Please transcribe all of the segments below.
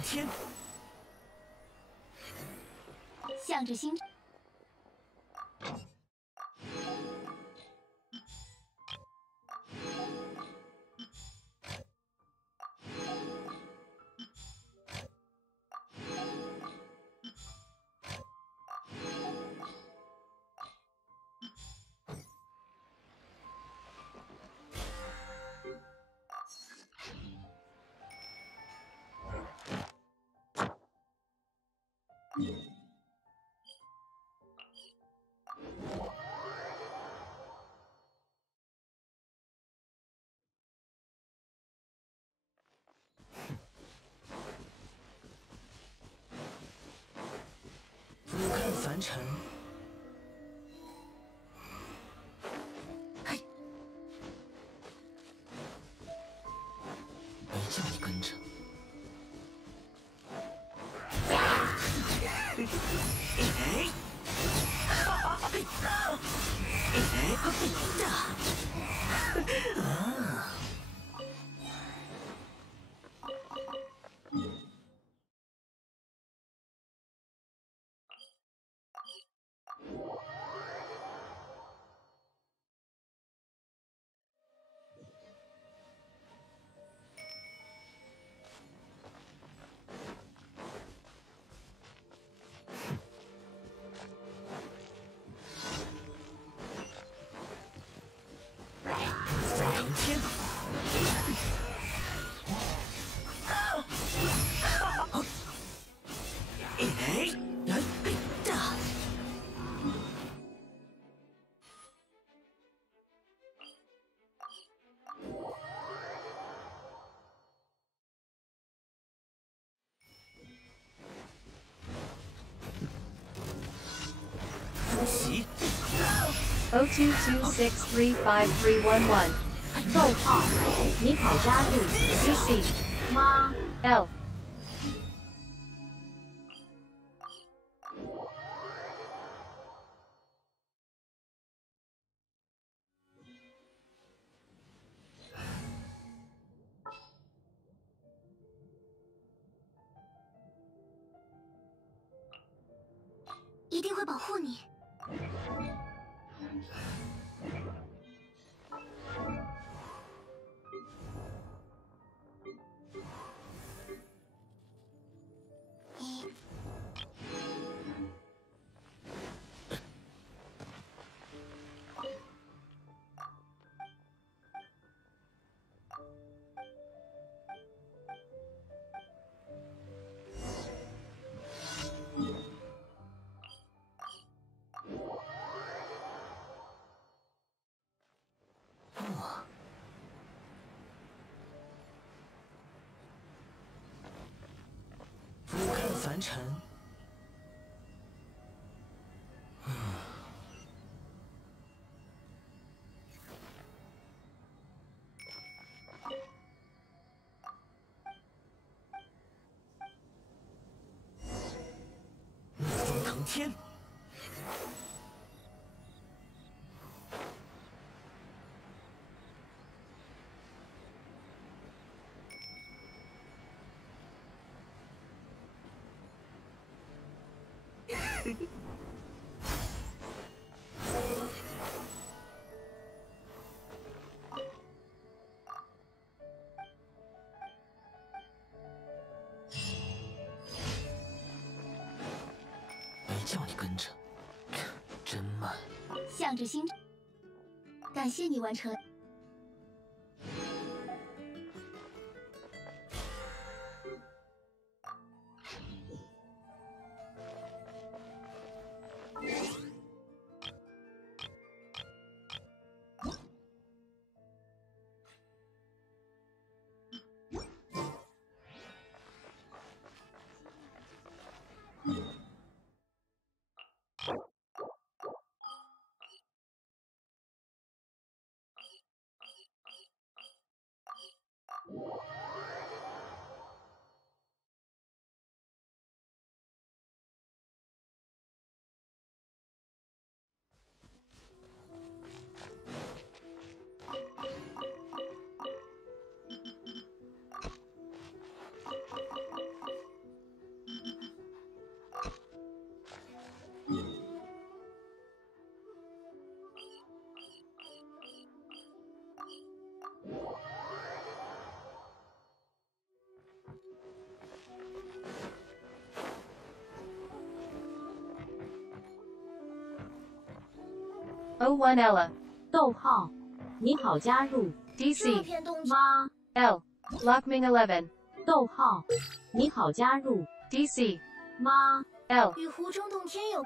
天，向着星。 俯瞰凡尘。嘿，没叫你跟着。 天！复习。022635311 逗号，你跑加入 CC 吗 L。 一定会保护你。俯瞰凡尘。逆风腾天。 没叫你跟着，真慢。向着星，感谢你完成。O1 Ella， 逗号，你好，加入 DC 妈 L Lockming 11， 逗号，你好，加入 DC 妈 L。与湖中洞天有。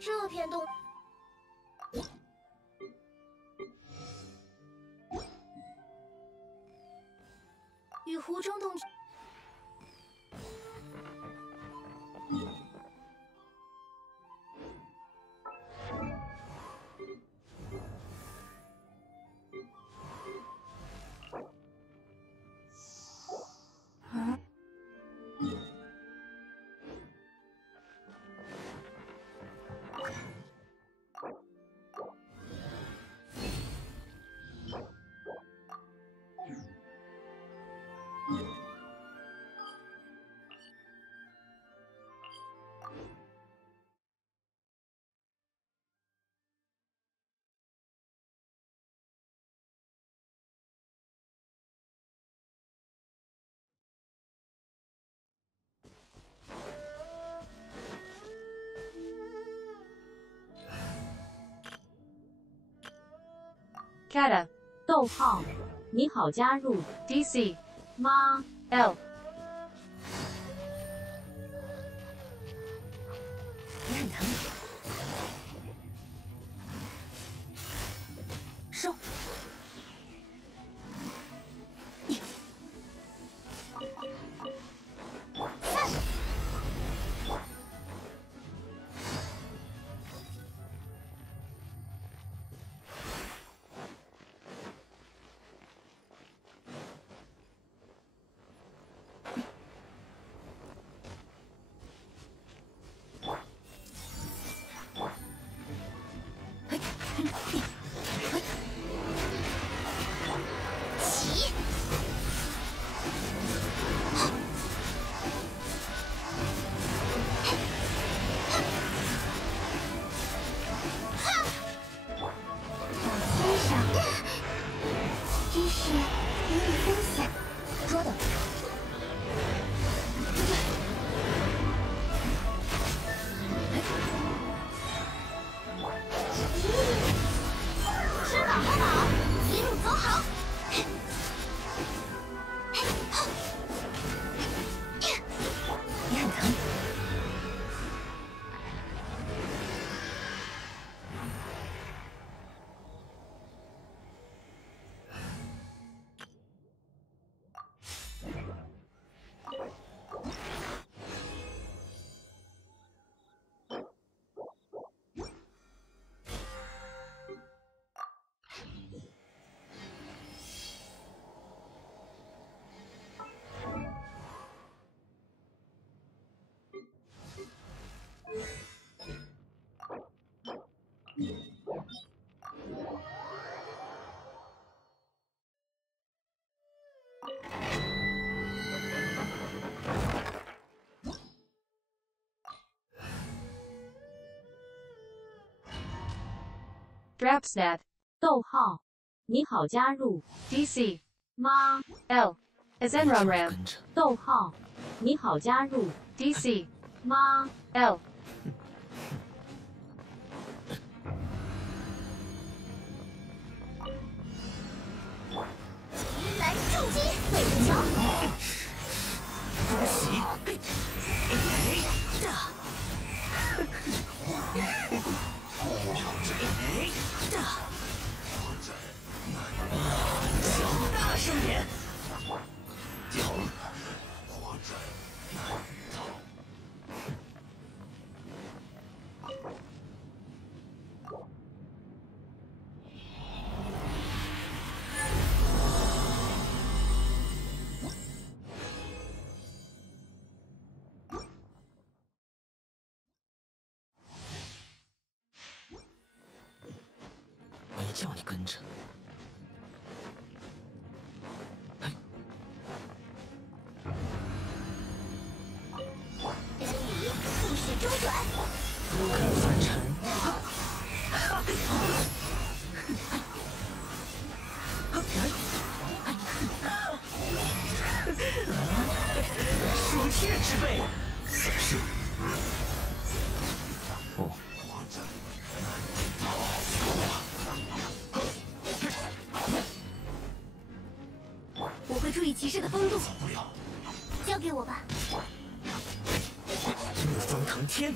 这片洞与湖中洞。Kata， 逗号，你好，加入 DC 妈 L。你很疼。收。Drapsnat， 逗号，你好，加入 DC 妈 L Azenramram， 逗号，你好，加入 DC 妈 L。云来重击，对着瞧。恭喜！叫你跟着。真理不许周转。不肯凡尘。鼠窃之辈。是。哦。我会注意骑士的风度。交给我吧。怒风腾天。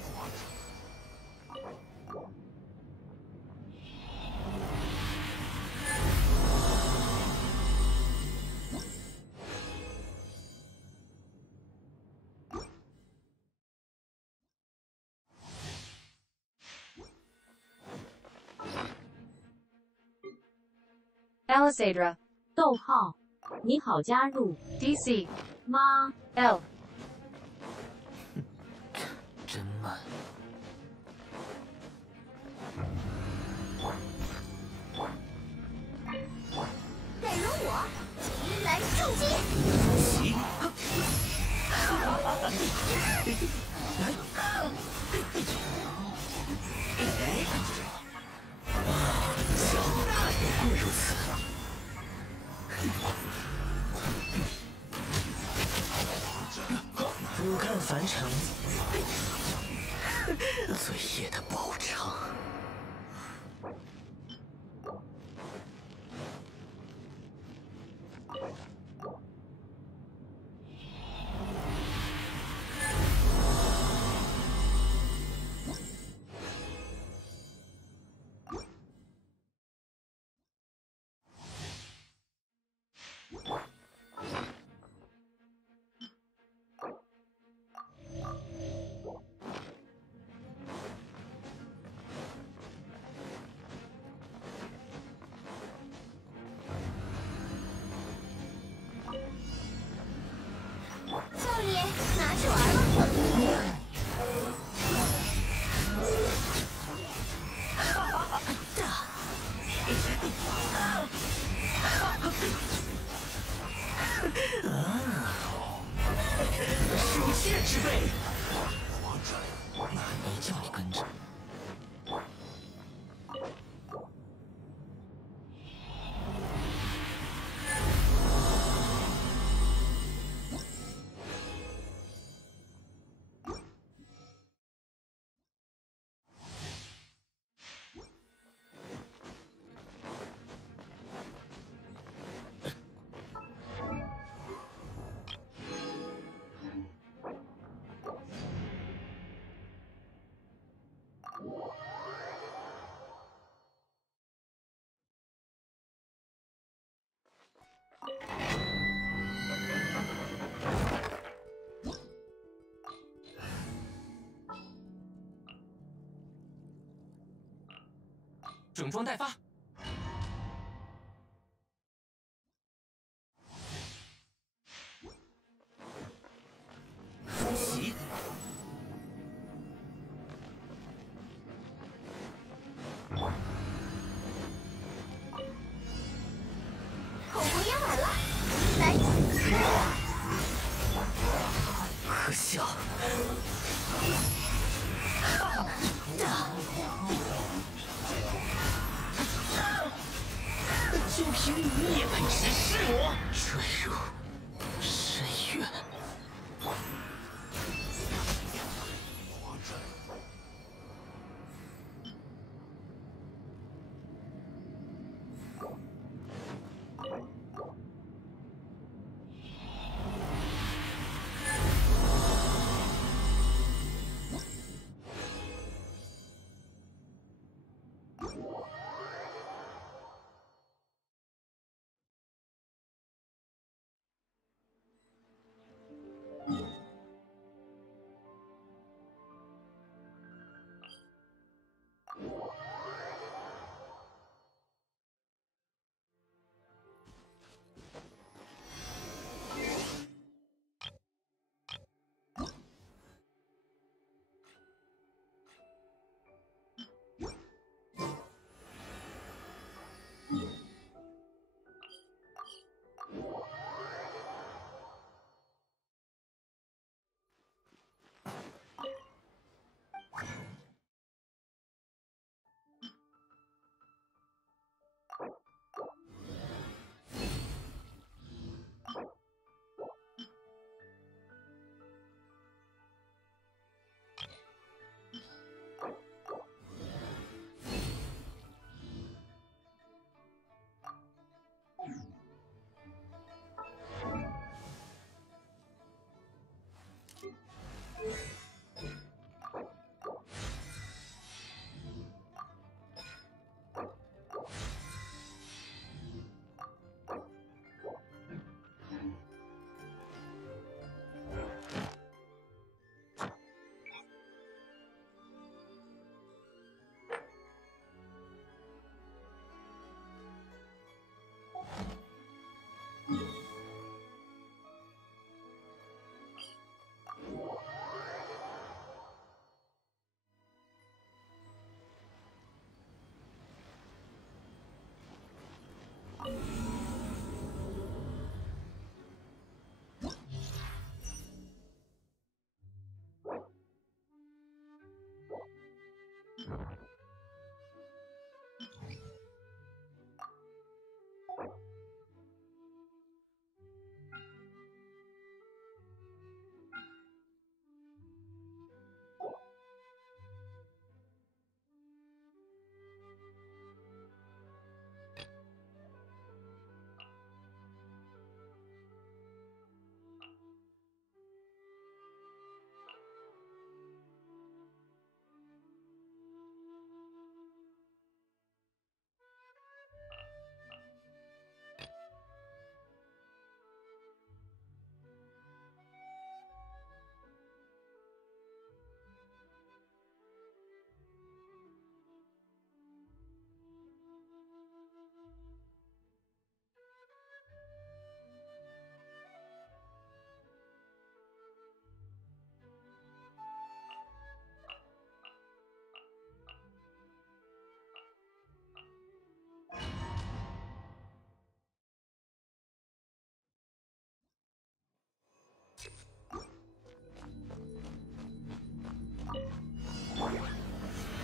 Alisadra， 逗号，你好，加入 DC 吗 L。真慢。带容我，迎来重击！起！不过如此。俯瞰凡尘，罪业的报偿。少爷，拿去玩吧。鼠窃之辈，没叫你跟着。整装待发。起！口红也晚了，来！可笑！就凭你也配直视我？坠入深渊。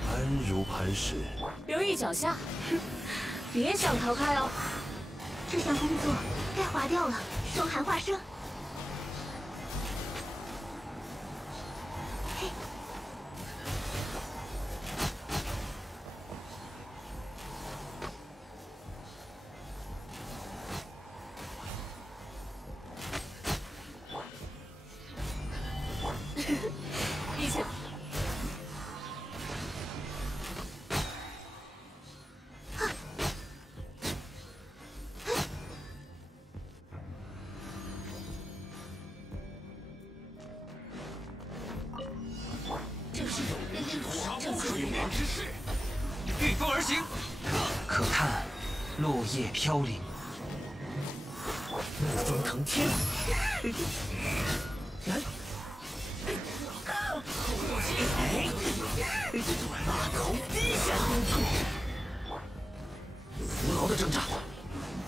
安如磐石，留意脚下，别想逃开哦。这项工作该划掉了。双寒化生。嘿，一起。御风而行，可叹落叶飘零。怒风腾天，大头低下，扶牢的挣扎，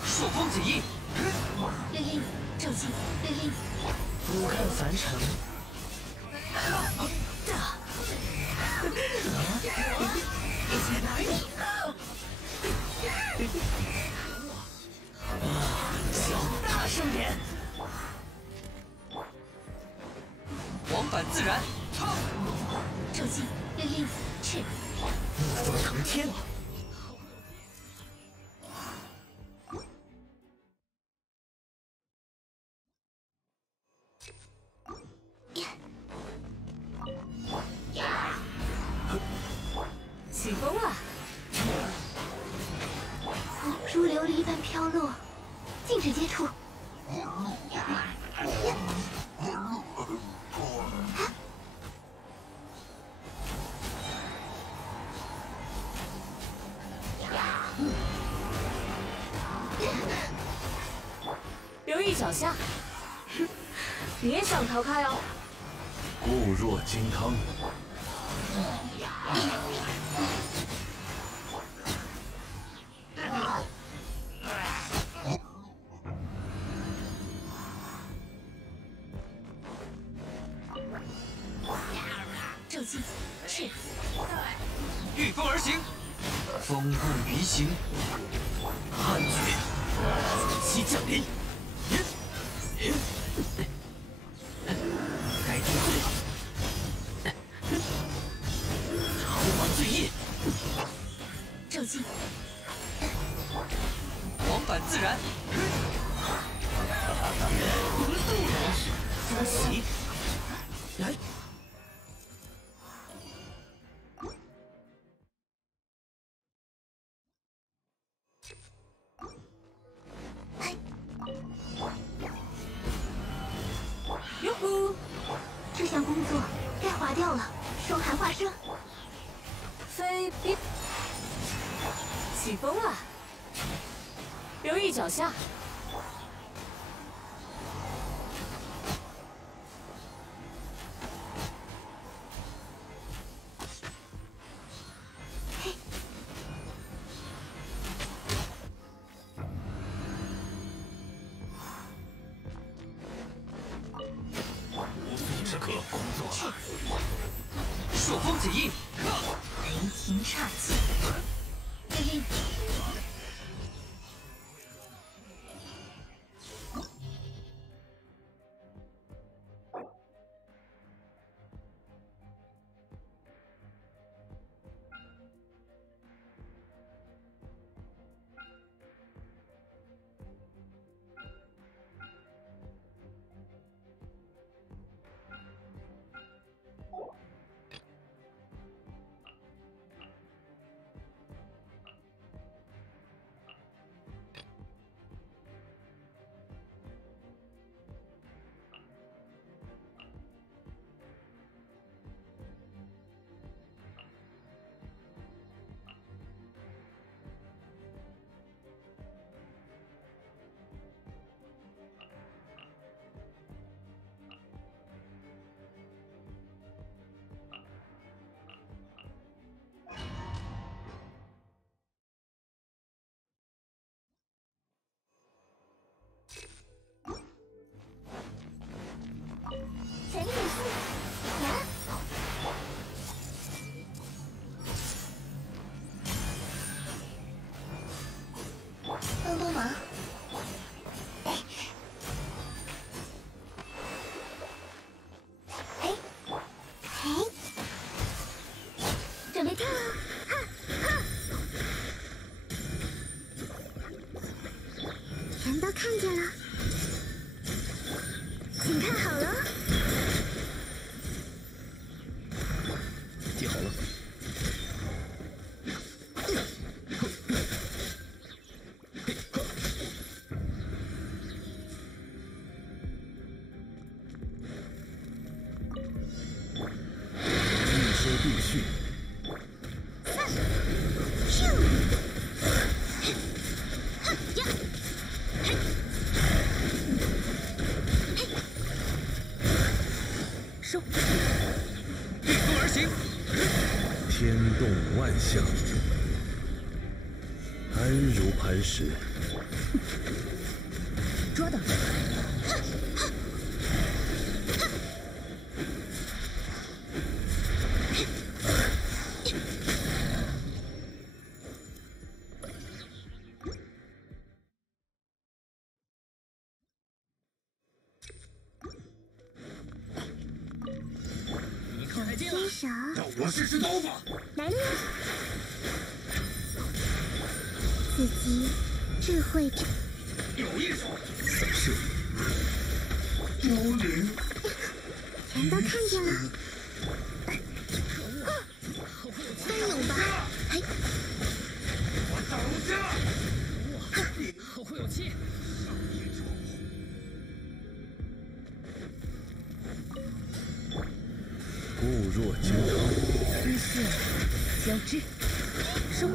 朔风解翼，令令，骤击，令令，俯瞰凡尘。大声点！往返自然，骤击，令令，去！怒风腾天，起风了，如琉璃一般飘落，禁止接触。留意脚下，别想逃开哦。固若金汤。骤击，去！御风而行，风物鱼行，汉绝，紫气降临。该定罪了。长发醉印，骤击，往返自然，突袭，来！哟呼！这项工作该划掉了。双寒化生，飞镖，起风了，留意脚下。这个工作，朔风解翼，雷霆煞气。对应。帮帮忙！嘿，嘿，准备跳了！哈哈！全都看见了，请看好了。记好了。 必须。收。逆风而行。天动万象，安如磐石。捉到。 伸手，让我试试刀法。来了呀！自己智慧之有一手。扫射。幽灵。全都看见了。翻涌吧！嘿，我等着。后会有期。 固若金汤，丝线交织，收。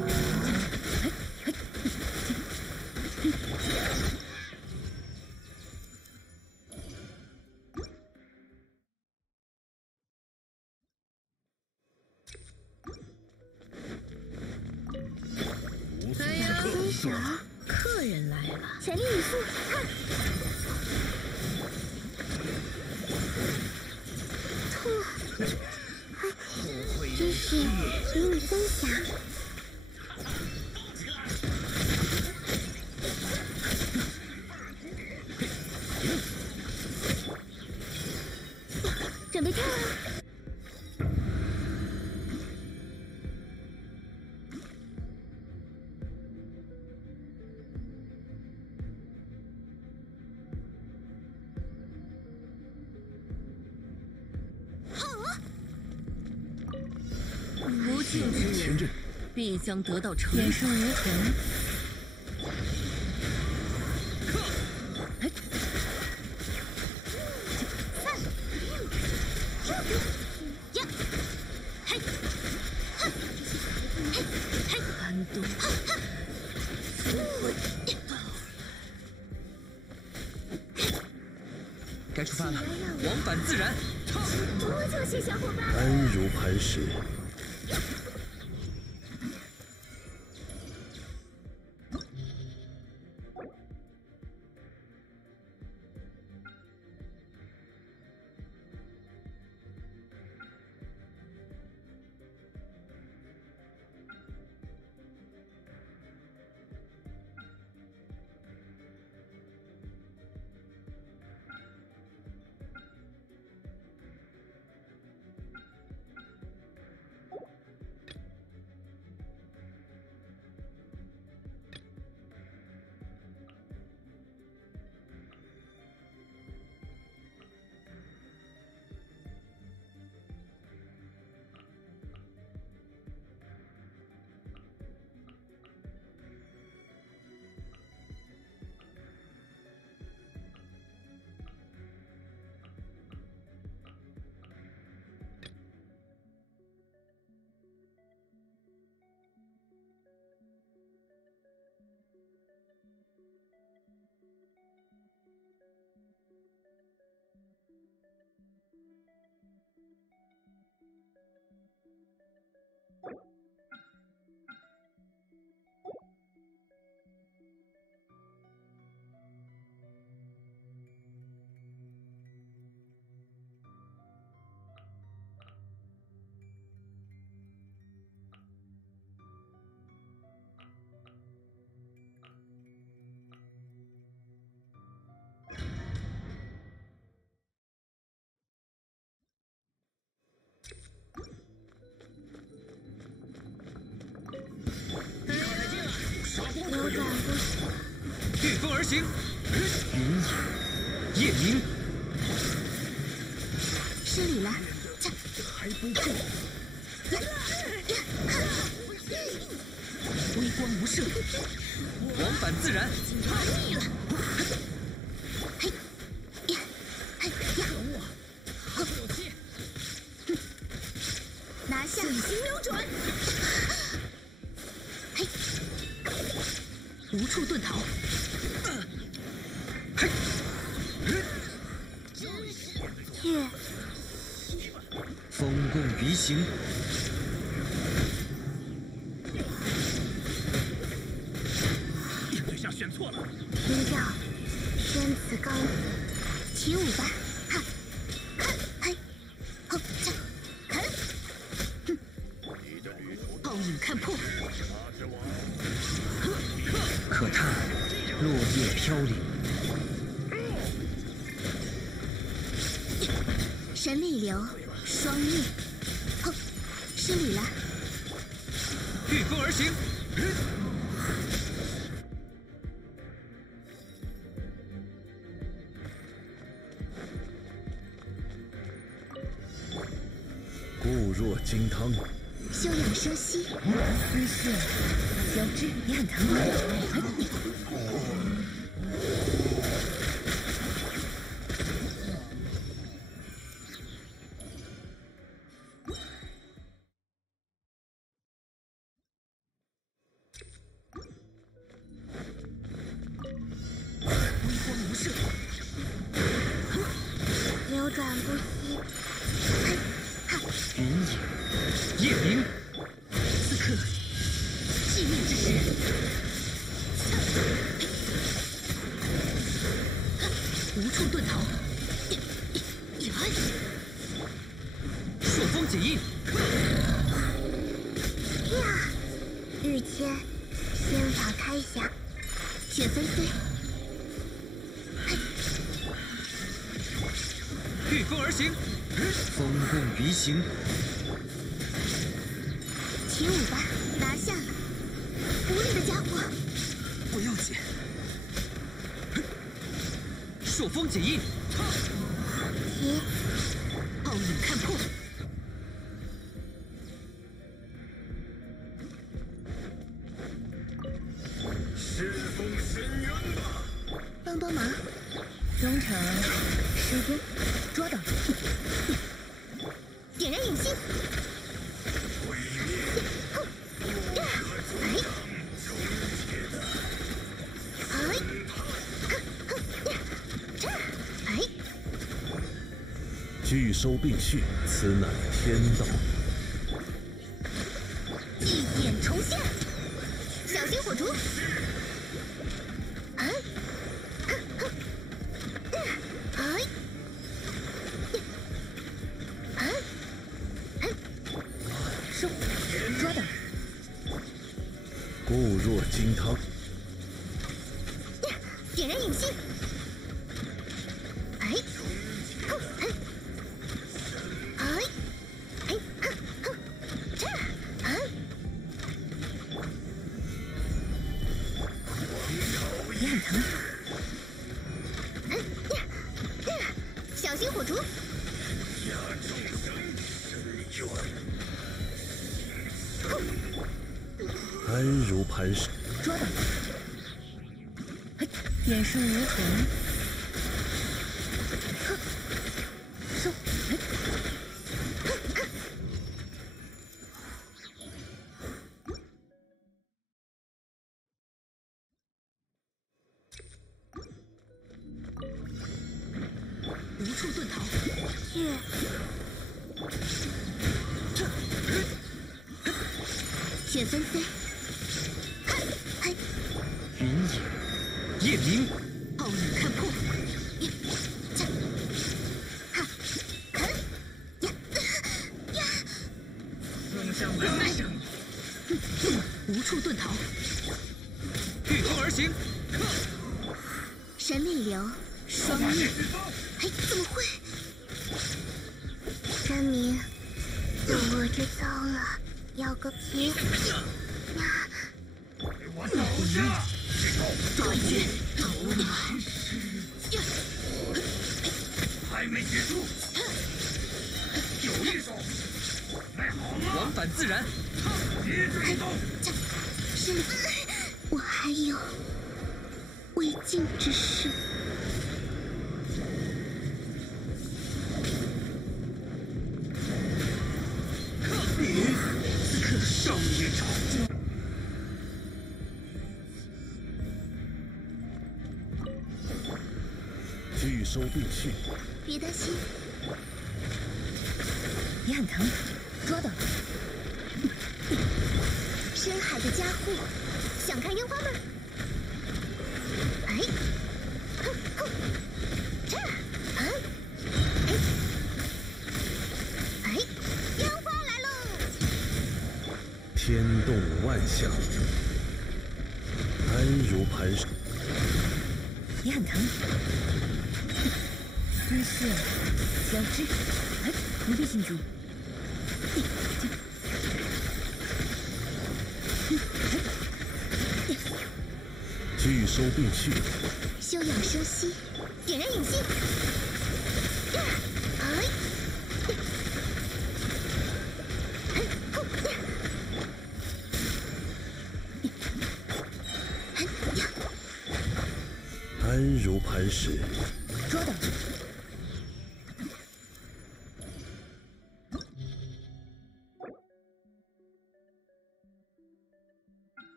哎呀，伸手，客人来了，全力以赴，看。 知识与你分享。准备跳了。不敬之人必将得到惩罚。眼生如虹。寒冬。该出发了，往返自然。多谢谢小伙伴。安如磐石。御风而行，云野，夜明。失礼了，还不够。微光无射，往返自然。腻了。嘿，呀，嘿呀，好，拿下，隐形瞄准。嘿，无处遁逃。嘿，月，风共鱼行。对象选错了。听教，宣子刚，起舞吧！哈，嘿，吼，cha，啃，哼，暴影看破。可叹落叶飘零。神力流，双灭。吼，失礼了。御风而行。固若金汤，休养生息。姿势，脚趾也很疼。微光无射，扭转不息。云野，夜明。此刻，寂灭之时。无处遁逃。朔风解印。呀，御谦，仙法开匣，雪纷飞。御风而行，风共鱼行。起舞吧，拿下了！无力的家伙，不要紧。朔风解印。提，暴影看破。侍奉深渊吧。帮帮忙！忠诚，时间，捉到！点燃引信！毁灭，哎，哎，哎，聚收并蓄，此乃天道。祭典重现，小心火烛！哎，哎，哎，收，抓到！固若金汤，点燃引信！哎，哎，哎，哎，这，哎，也很疼。小心火烛！下众生深渊，安如磐石。捉到！眼瞬无痕。收！无处遁逃。月。雪纷飞。嘿，云野，夜明。暴影看破。这，哈，啃，呀，呀，风向来生，无处遁逃。御风而行。神力流，双灭。哎，怎么会？真名，有我之脏了，要个皮。呀，我倒下。断绝，还没结束，有一手，准备好了吗？往返自然。一致移动。是，我还有未尽之事。此刻上一场。拒收并蓄。别担心，你很疼，捉到。深海的家伙，想看烟花吗？哎，哼哼，这，哎，烟花来喽！天动万象，安如磐石。你很疼，丝线交织，不必庆祝。拒收并蓄。休养生息，点燃引信。哎，安如磐石。捉到。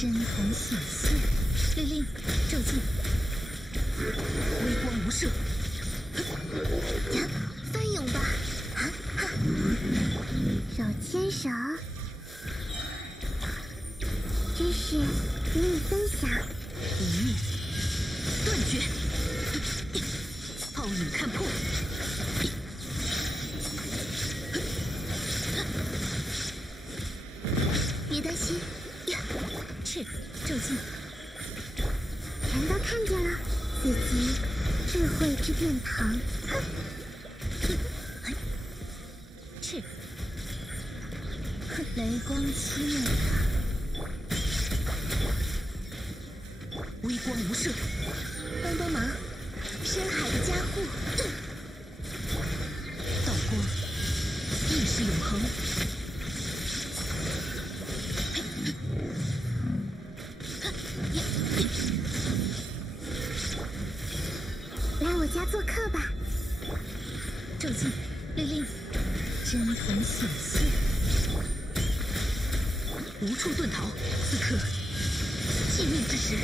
真红显现，律令骤进，微光无射。呀，翻涌吧！啊哈！手牵手，知识与你分享。一念断绝，炮影看破。之殿堂。赤，雷光凄美啊！微光无射，帮帮忙！深海的加护，道光，意识永恒。来我家做客吧。骤进，律令，针锋显现，无处遁逃。此刻，寂灭之时。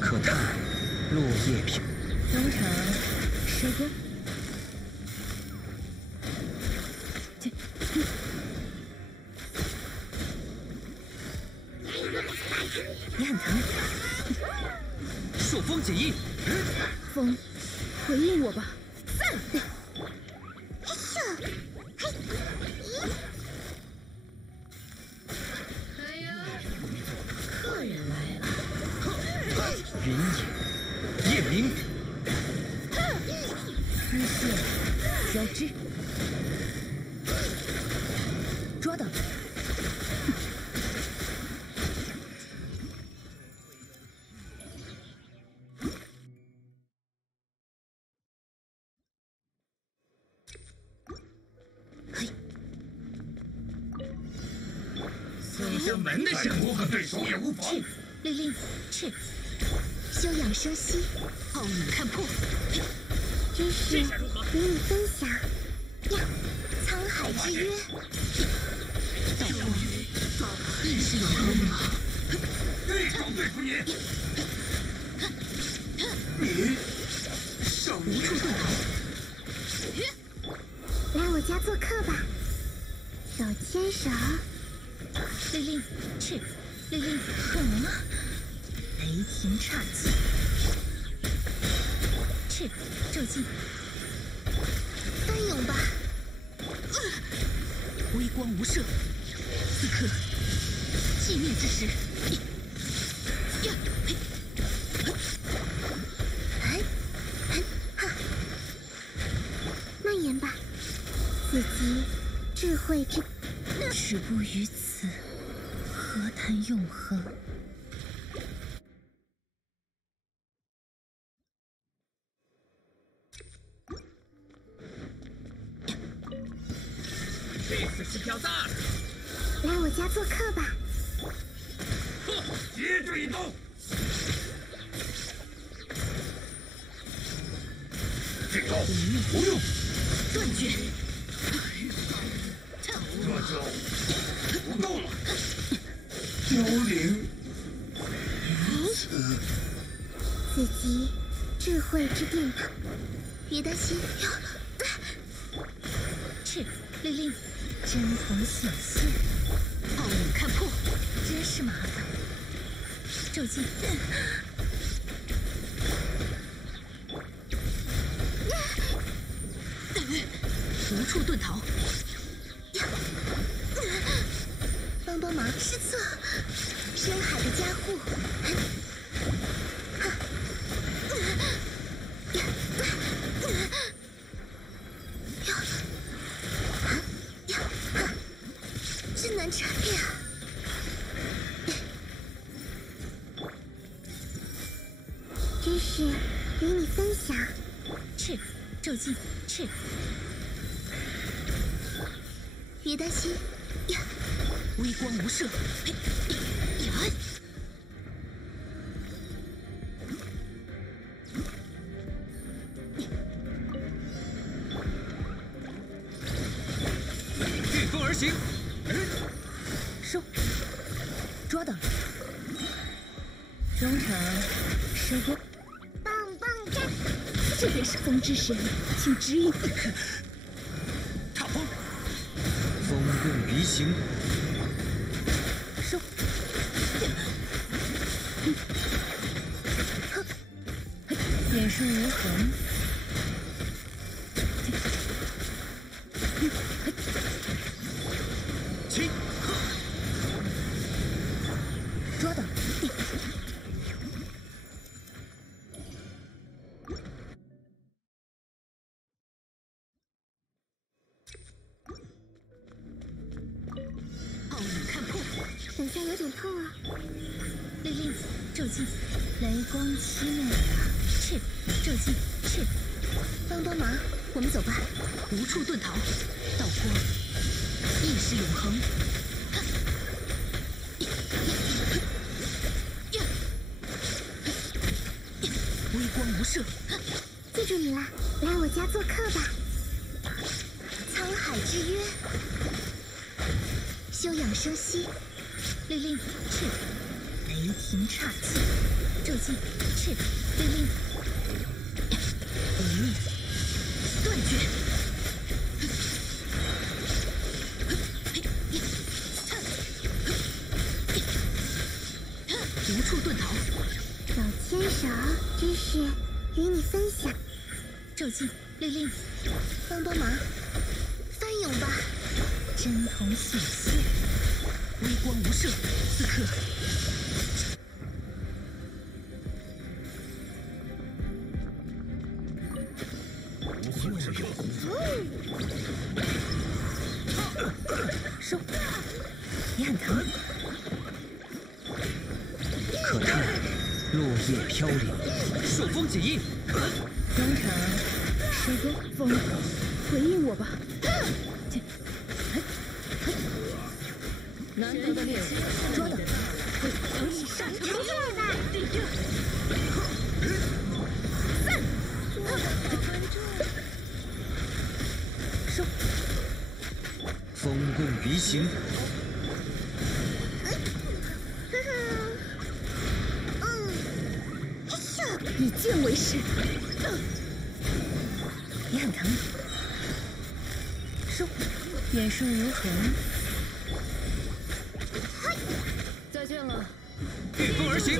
可叹落叶飘。农场收割。你很疼。朔风解印。风，回应我吧。散。客人来了。云野，夜明。丝线交织，抓到。孙香门的相国和对手也无妨。律令，赤，休养生息，皓影看破。知识与你分享呀！沧海之约，道光，意识永恒。对手对付你，你胜无处遁逃。来我家做客吧。手牵手，律令，赤，律令，雷霆岔气。赤，骤进，翻涌吧。微光无射。此刻，寂灭之时。蔓延吧，此即智慧之。止步于此，何谈永恒？这次是票大的。来我家做客吧。接着一刀。这招不用。断绝。这就不够了。凋零。此即智慧之殿堂。别担心。赤，律令，针锋显现，皓影看破，真是麻烦。骤进，无处遁逃。帮帮忙，失策！深海的加护。真难缠呀！知识与你分享。赤，骤进，赤。别担心。微光无射。御风而行。收，抓到了。农场收割。棒棒战，这便是风之神，请指引。踏风。风润鼻行。收。剑术无痕。等下有点痛啊！律令，骤进，雷光凄美啊！去，骤进，去，帮帮忙，我们走吧。无处遁逃，道光，意识永恒。微光无射，记住你了，来我家做客吧。沧海之约，休养生息。律令，去，雷霆岔气，骤进，去，律令，不灭，断绝。无处遁逃，手牵手，知识与你分享。骤进，律令，帮帮忙，翻涌吧，针筒显现，微光无射，此刻。收，也很疼。可叹落叶飘零，朔风紧印。江城，时间风，回应我吧。难得的猎物，抓到！上出来吧！收。风共鱼行，以剑为食，也很疼。收，远顺如痕。再见了。御风而行，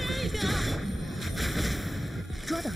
抓到。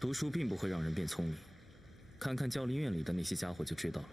读书并不会让人变聪明，看看教林院里的那些家伙就知道了。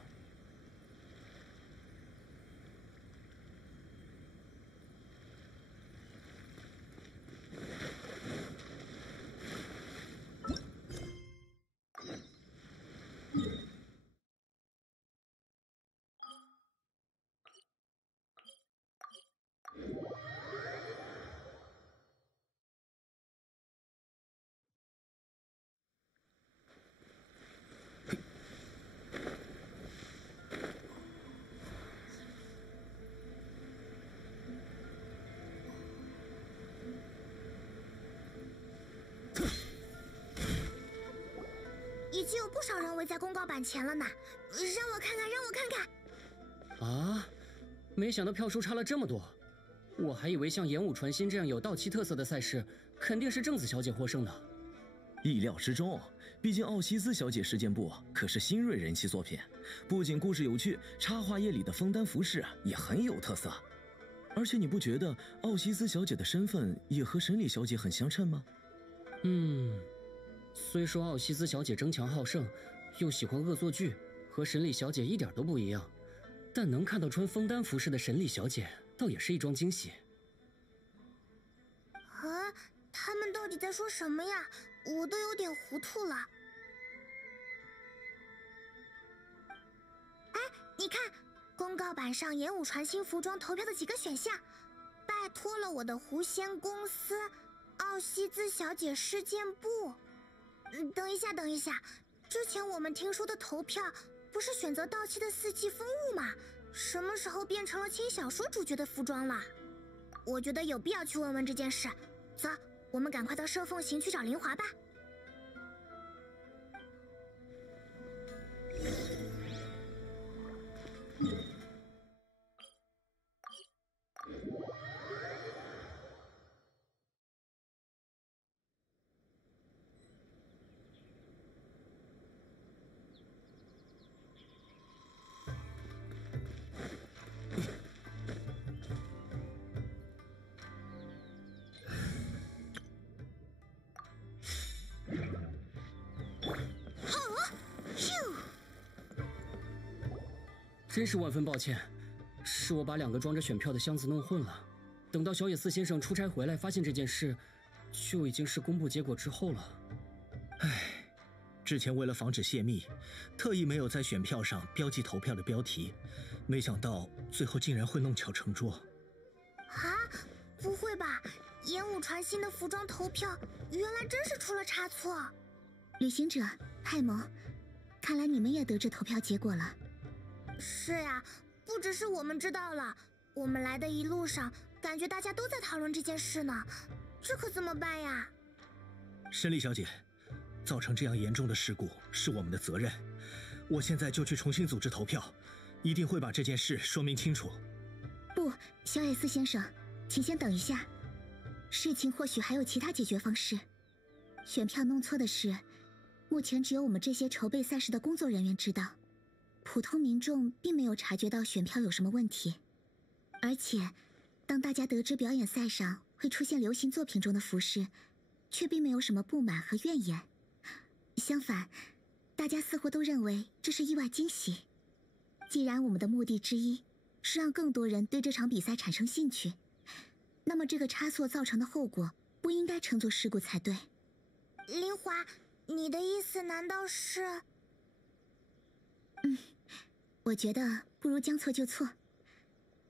已经有不少人围在公告板前了呢，让我看看，让我看看。啊，没想到票数差了这么多，我还以为像演武传心这样有道奇特色的赛事，肯定是正子小姐获胜的。意料之中，毕竟奥西斯小姐事件簿可是新锐人气作品，不仅故事有趣，插画页里的枫丹服饰也很有特色。而且你不觉得奥西斯小姐的身份也和神里小姐很相称吗？虽说奥西斯小姐争强好胜，又喜欢恶作剧，和神里小姐一点都不一样，但能看到穿枫丹服饰的神里小姐，倒也是一桩惊喜。啊，他们到底在说什么呀？我都有点糊涂了。哎，你看，公告板上演武传新服装投票的几个选项，拜托了我的狐仙公司、奥西兹小姐事件部。等一下，等一下，之前我们听说的投票不是选择到期的四季风物吗？什么时候变成了轻小说主角的服装了？我觉得有必要去问问这件事。走，我们赶快到射凤行去找林华吧。真是万分抱歉，是我把2个装着选票的箱子弄混了。等到小野寺先生出差回来，发现这件事，就已经是公布结果之后了。唉，之前为了防止泄密，特意没有在选票上标记投票的标题，没想到最后竟然会弄巧成拙。啊，不会吧？演武传新的服装投票，原来真是出了差错。旅行者、派蒙，看来你们也得知投票结果了。是呀，不只是我们知道了，我们来的一路上，感觉大家都在讨论这件事呢，这可怎么办呀？申丽小姐，造成这样严重的事故是我们的责任，我现在就去重新组织投票，一定会把这件事说明清楚。不，小野寺先生，请先等一下，事情或许还有其他解决方式。选票弄错的事，目前只有我们这些筹备赛事的工作人员知道。普通民众并没有察觉到选票有什么问题，而且，当大家得知表演赛上会出现流行作品中的服饰，却并没有什么不满和怨言。相反，大家似乎都认为这是意外惊喜。既然我们的目的之一是让更多人对这场比赛产生兴趣，那么这个差错造成的后果不应该称作事故才对。林华，你的意思难道是？我觉得不如将错就错。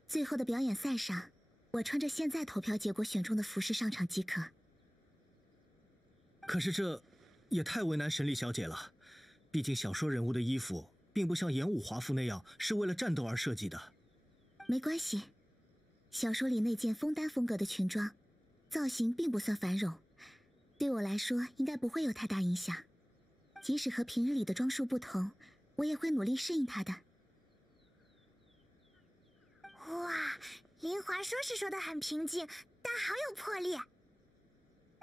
最后的表演赛上，我穿着现在投票结果选中的服饰上场即可。可是这也太为难神力小姐了，毕竟小说人物的衣服并不像演武华服那样是为了战斗而设计的。没关系，小说里那件枫丹风格的裙装，造型并不算繁荣，对我来说应该不会有太大影响。即使和平日里的装束不同，我也会努力适应它的。哇，林华说是说得很平静，但好有魄力。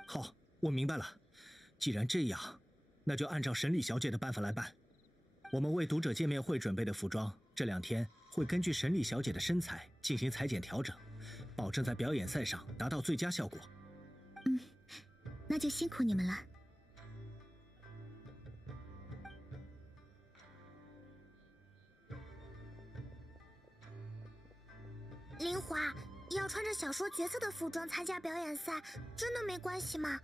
好，我明白了。既然这样，那就按照神力小姐的办法来办。我们为读者见面会准备的服装，这2天会根据神力小姐的身材进行裁剪调整，保证在表演赛上达到最佳效果。那就辛苦你们了。林华，要穿着小说角色的服装参加表演赛，真的没关系吗？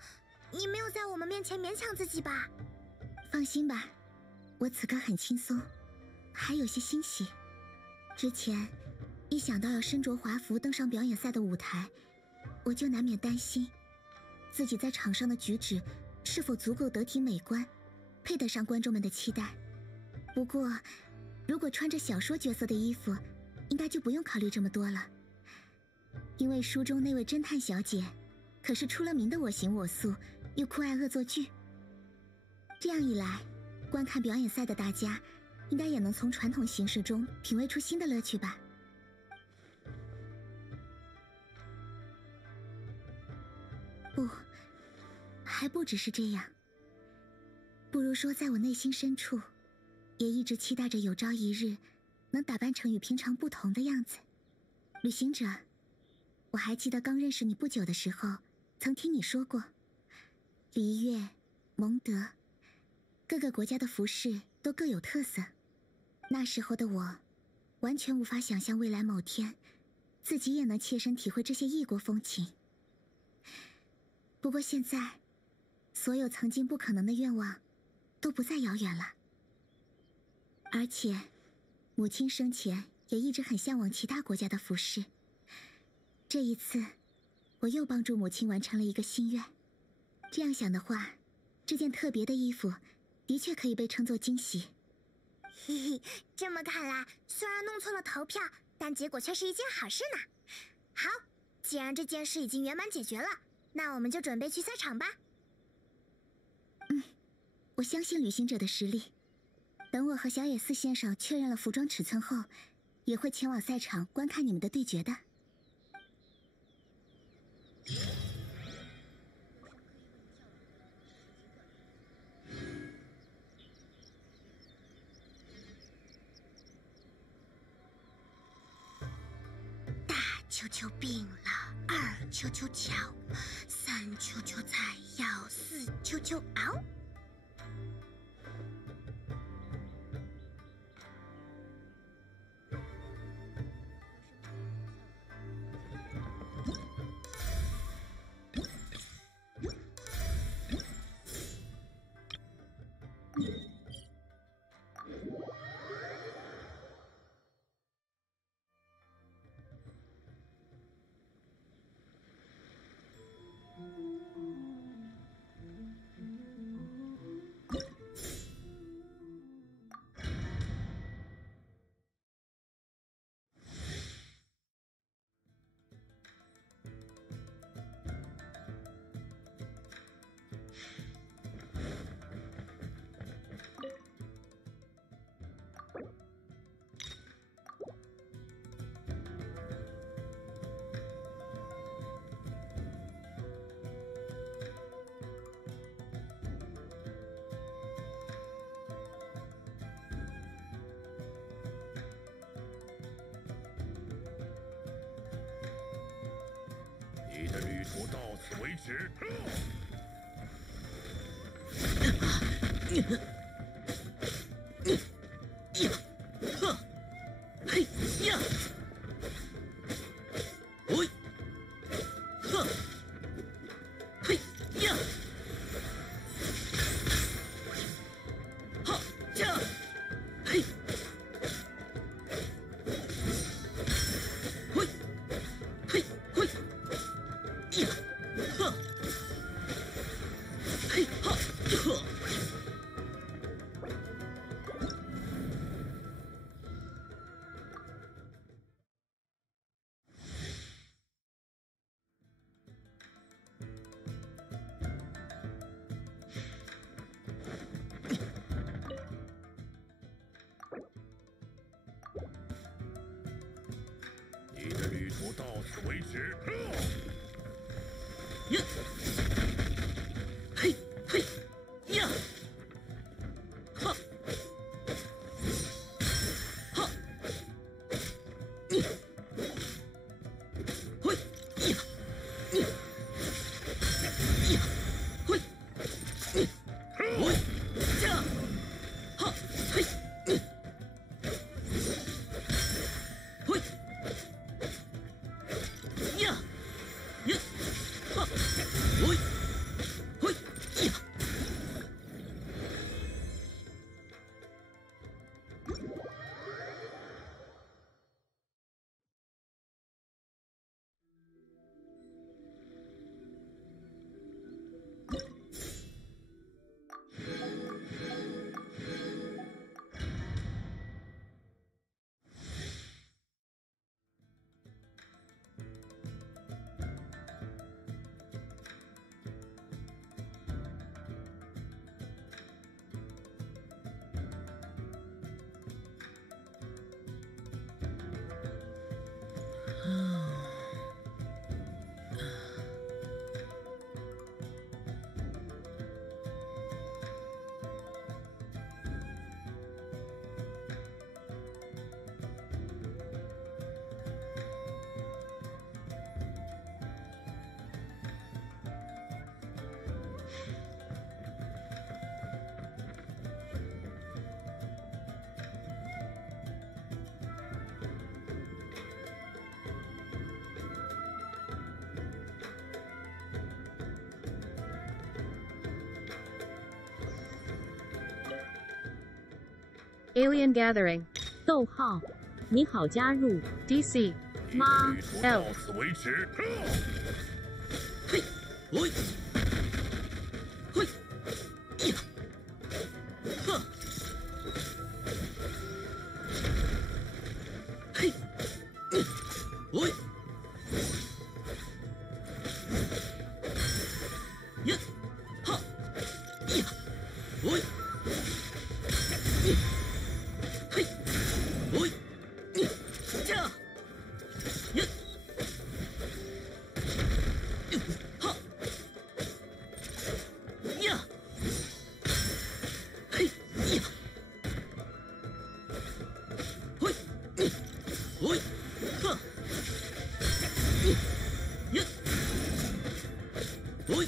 你没有在我们面前勉强自己吧？放心吧，我此刻很轻松，还有些欣喜。之前一想到要身着华服登上表演赛的舞台，我就难免担心自己在场上的举止是否足够得体美观，配得上观众们的期待。不过，如果穿着小说角色的衣服，应该就不用考虑这么多了，因为书中那位侦探小姐可是出了名的我行我素，又酷爱恶作剧。这样一来，观看表演赛的大家应该也能从传统形式中品味出新的乐趣吧。不，还不只是这样。不如说，在我内心深处，也一直期待着有朝一日能打扮成与平常不同的样子。旅行者，我还记得刚认识你不久的时候，曾听你说过，璃月、蒙德，各个国家的服饰都各有特色。那时候的我，完全无法想象未来某天，自己也能切身体会这些异国风情。不过现在，所有曾经不可能的愿望都不再遥远了。而且，母亲生前也一直很向往其他国家的服饰。这一次，我又帮助母亲完成了一个心愿。这样想的话，这件特别的衣服的确可以被称作惊喜。嘿嘿，这么看来，虽然弄错了投票，但结果却是一件好事呢。好，既然这件事已经圆满解决了，那我们就准备去赛场吧。我相信旅行者的实力。等我和小野寺先生确认了服装尺寸后，也会前往赛场观看你们的对决的。大球球病了，2球球巧，3球球采药，4球球熬。你的旅途到此为止。你的旅途到此为止。Alien Gathering， 逗号，你好加入 DC， 妈 L。到此为止。嘿，喂，嘿，呀，呵，嘿，喂，呀，哈，呀，喂。嘿，喂，这，呀，哈，呀，嘿，呀，喂，喂，哈，呀，喂，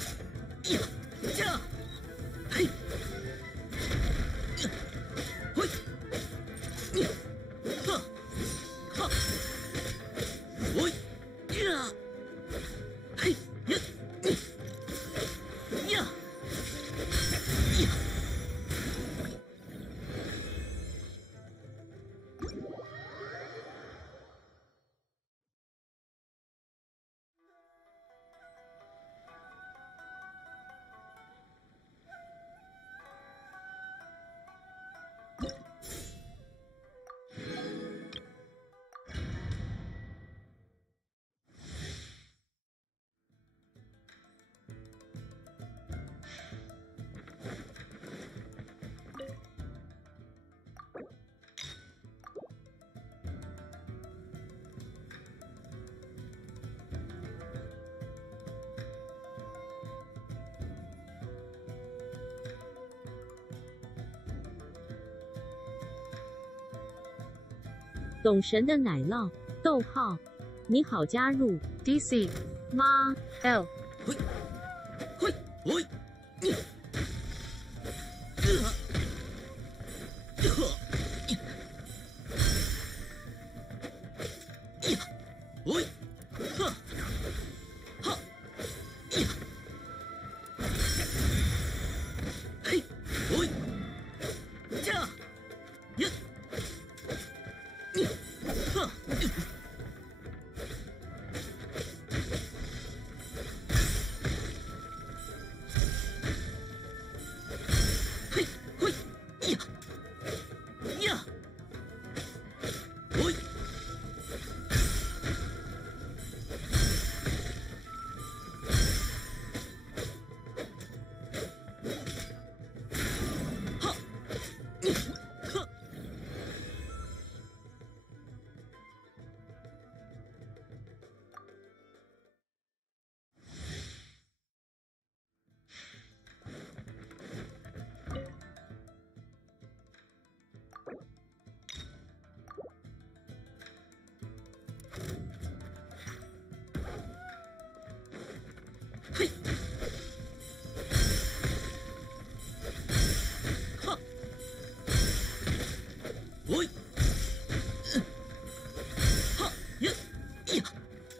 呀，这，嘿。喂，哈，哈，喂，呀，嘿，呀，呀，呀。懂神的奶酪，逗号，你好加入 DC， 妈 L。嘿，嘿，喂，呀，喂，哈，哈，呀，嘿，喂，这，呀。哈，嘿，嘿，呀，呀，喂，哈，呵。嘿，哈，喂，哈，呀，呀，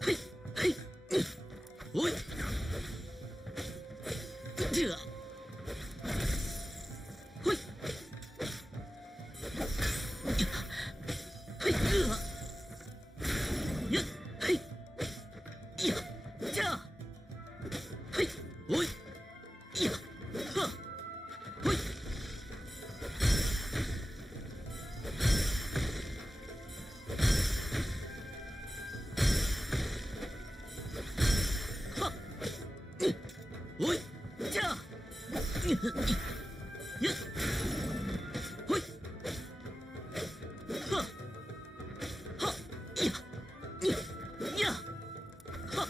嘿，嘿，喂，这，喂，嘿，这，呀，嘿，呀，这。嘿，喂，呀，哈，喂，哈，喂，这，呀，喂，哈，哈，呀，呀，哈，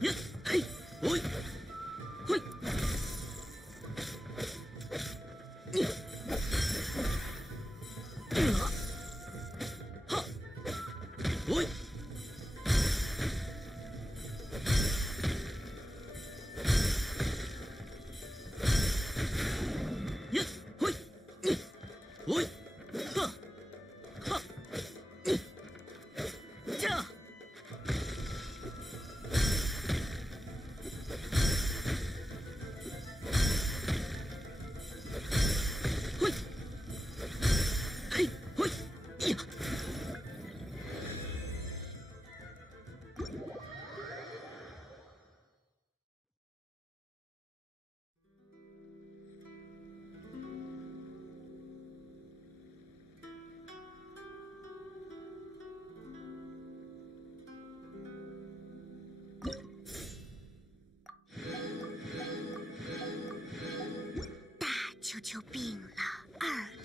呀，嘿。喂，喂，哈，喂，呀，喂，喂，哈，哈，这。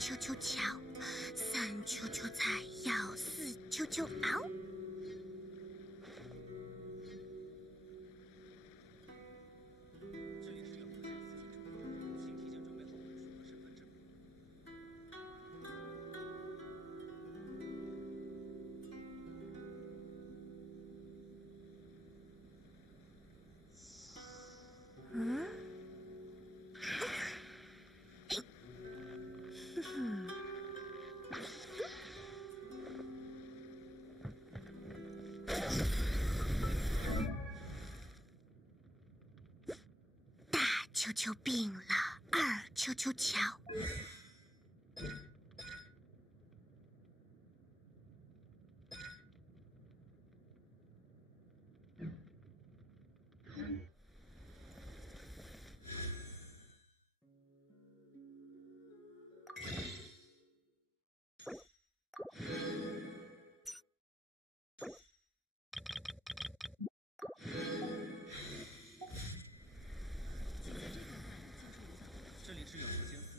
球球敲，3球球踩要4球球熬。嗯？大球球病了，2球球敲。这里是远河监司。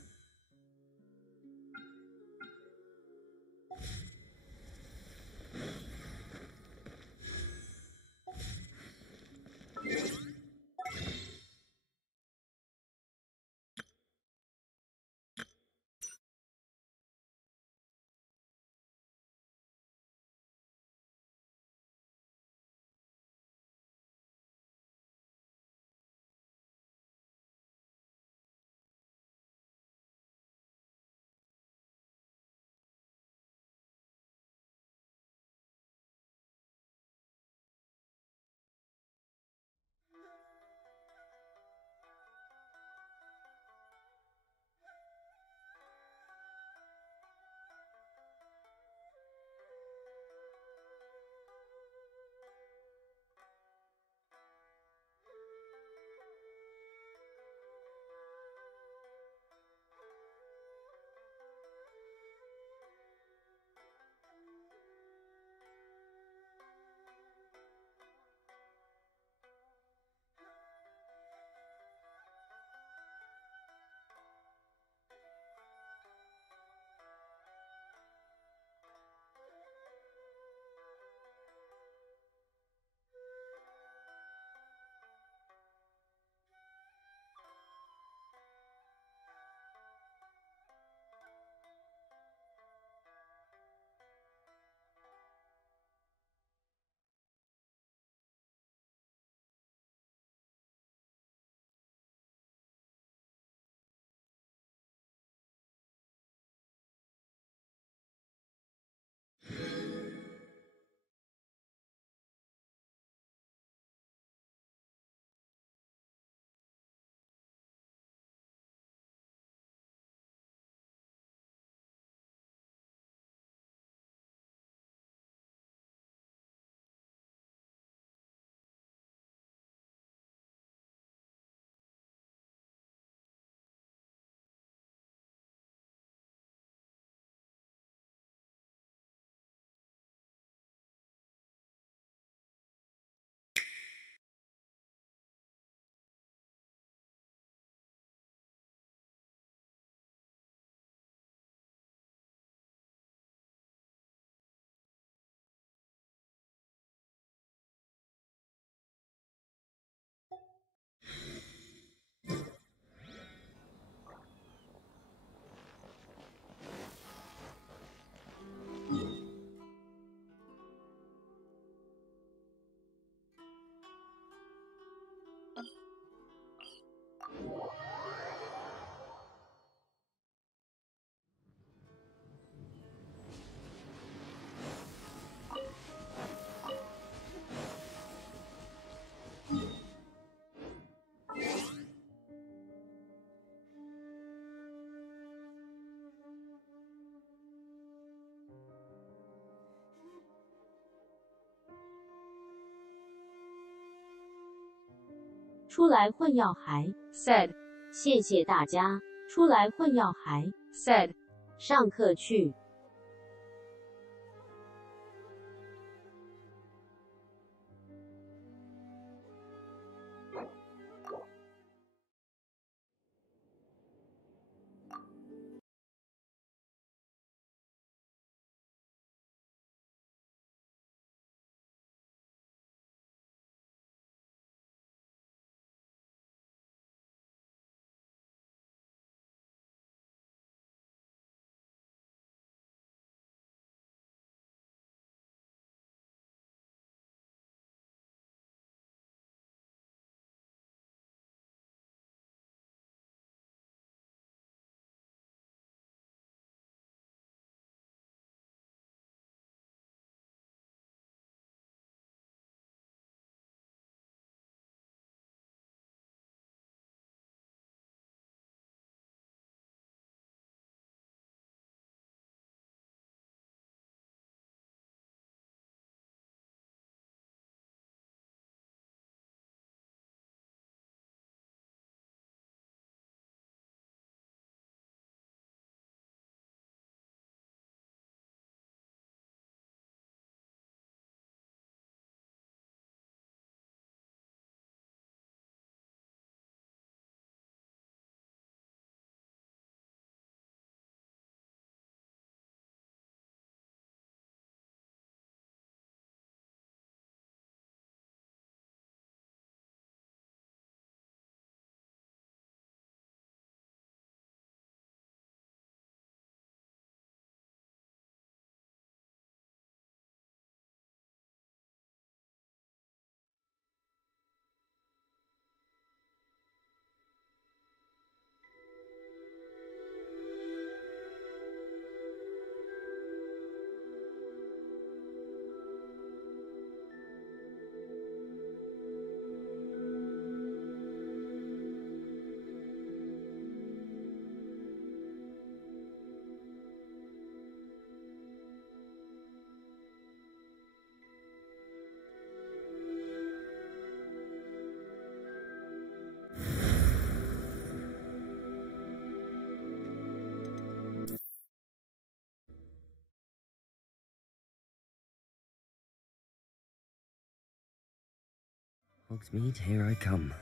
出来混要孩 said， 谢谢大家。出来混要孩 said， 上课去。Hogsmeade, here I come.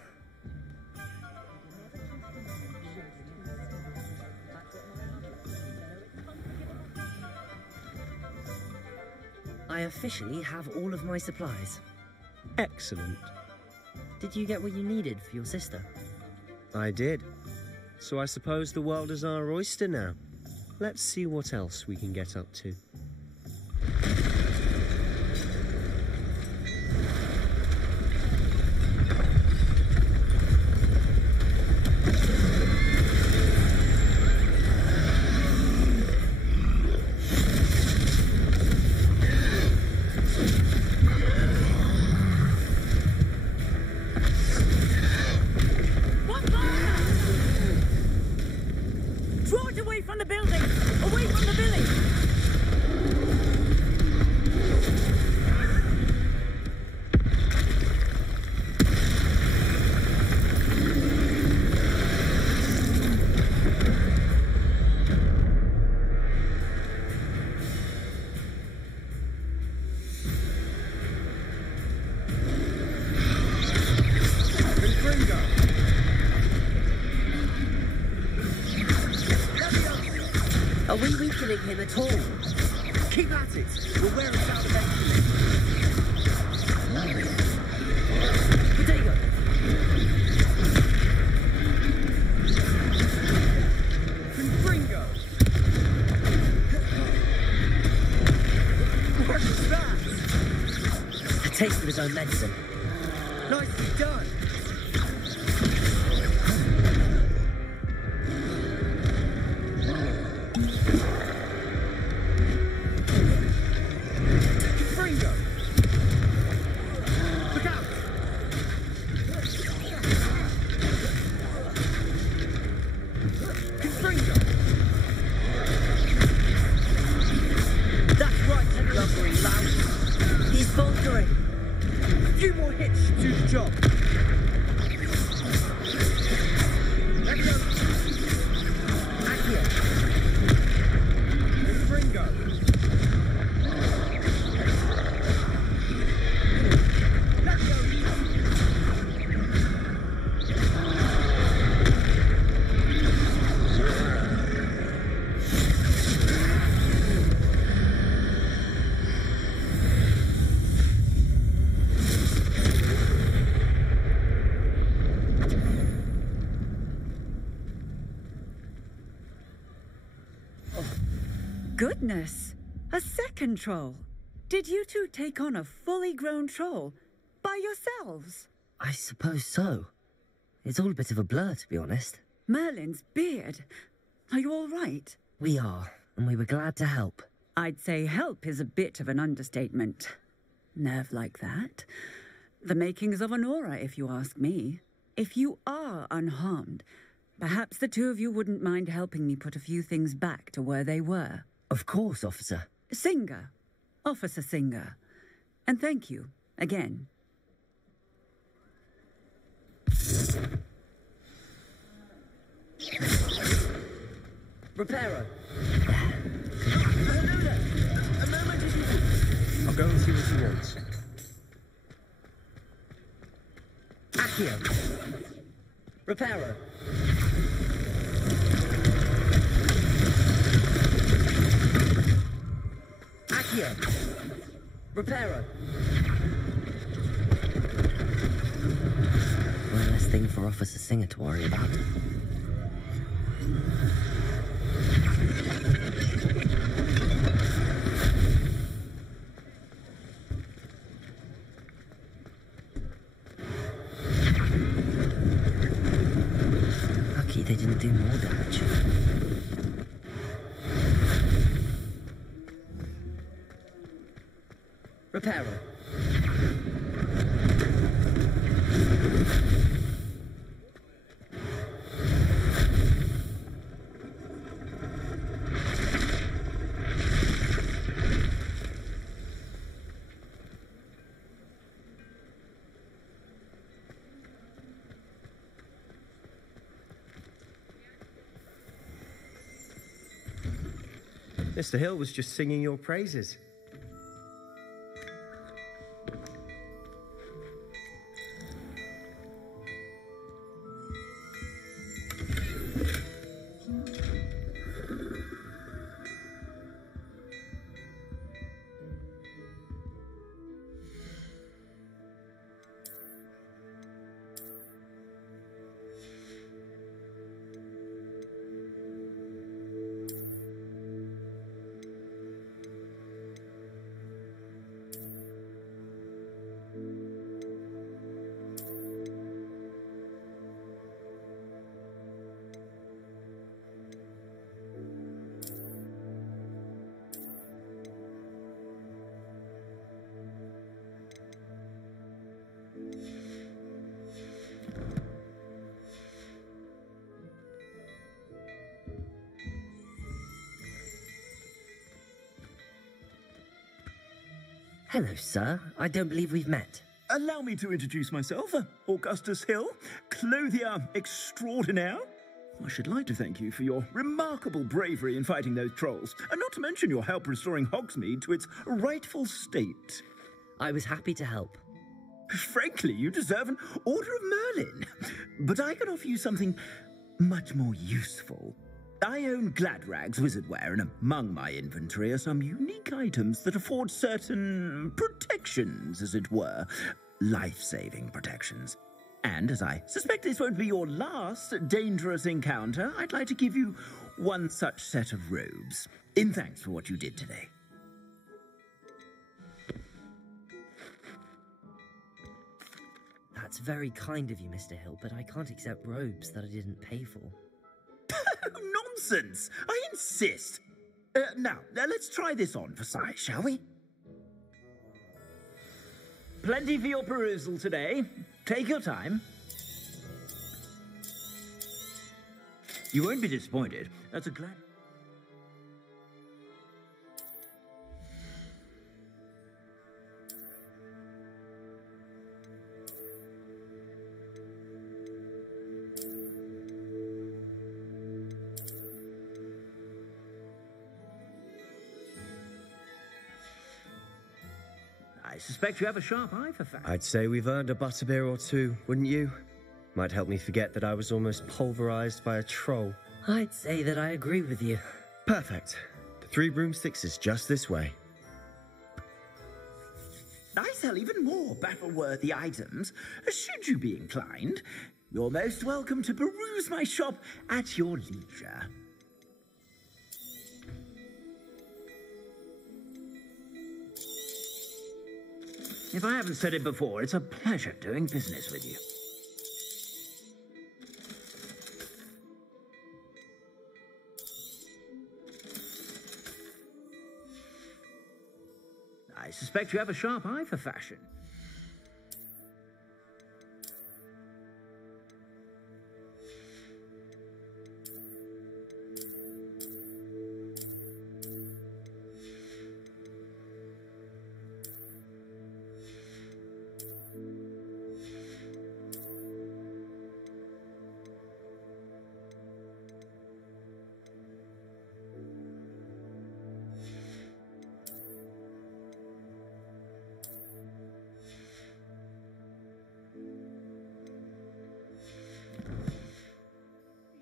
I officially have all of my supplies. Excellent. Did you get what you needed for your sister? I did. So I suppose the world is our oyster now. Let's see what else we can get up to. Are we weakening him at all? Keep at it! We'll wear us out eventually. Potato! Confringo! What is that? A taste of his own medicine. Nicely done! Goodness! A second troll! Did you two take on a fully grown troll by yourselves? I suppose so. It's all a bit of a blur, to be honest. Merlin's beard. Are you all right? We are, and we were glad to help. I'd say help is a bit of an understatement. Nerve like that. The makings of an aura, if you ask me. If you are unharmed, perhaps the two of you wouldn't mind helping me put a few things back to where they were. Of course, officer. Singer. Officer Singer. And thank you, again. Reparo. I'll go and see what he wants. Accio. Reparo. Accio. Reparo. One less thing for Officer Singer to worry about. Lucky they didn't do more damage. Reparo. Mr. Hill was just singing your praises. Hello, sir. I don't believe we've met. Allow me to introduce myself, Augustus Hill, clothier extraordinaire. I should like to thank you for your remarkable bravery in fighting those trolls, and not to mention your help restoring Hogsmeade to its rightful state. I was happy to help. Frankly, you deserve an Order of Merlin. But I can offer you something much more useful. I own Gladrag's wizardware, and among my inventory are some unique items that afford certain protections, as it were. Life-saving protections. And as I suspect this won't be your last dangerous encounter, I'd like to give you one such set of robes, in thanks for what you did today. That's very kind of you, Mr. Hill, but I can't accept robes that I didn't pay for. Nonsense! I insist! Now, let's try this on for size, shall we? Plenty for your perusal today. Take your time. You won't be disappointed. That's a glad... I suspect you have a sharp eye for facts. I'd say we've earned a butterbeer or two, wouldn't you? Might help me forget that I was almost pulverized by a troll. I'd say that I agree with you. Perfect. The 3 broomsticks is just this way. I sell even more battle-worthy items. Should you be inclined, you're most welcome to peruse my shop at your leisure. If I haven't said it before, it's a pleasure doing business with you. I suspect you have a sharp eye for fashion.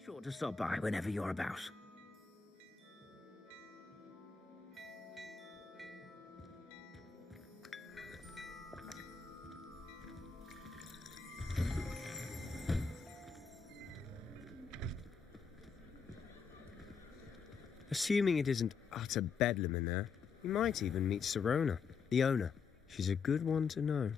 Sure to stop by whenever you're about. Assuming it isn't utter bedlam in there, you might even meet Sirona, the owner. She's a good one to know.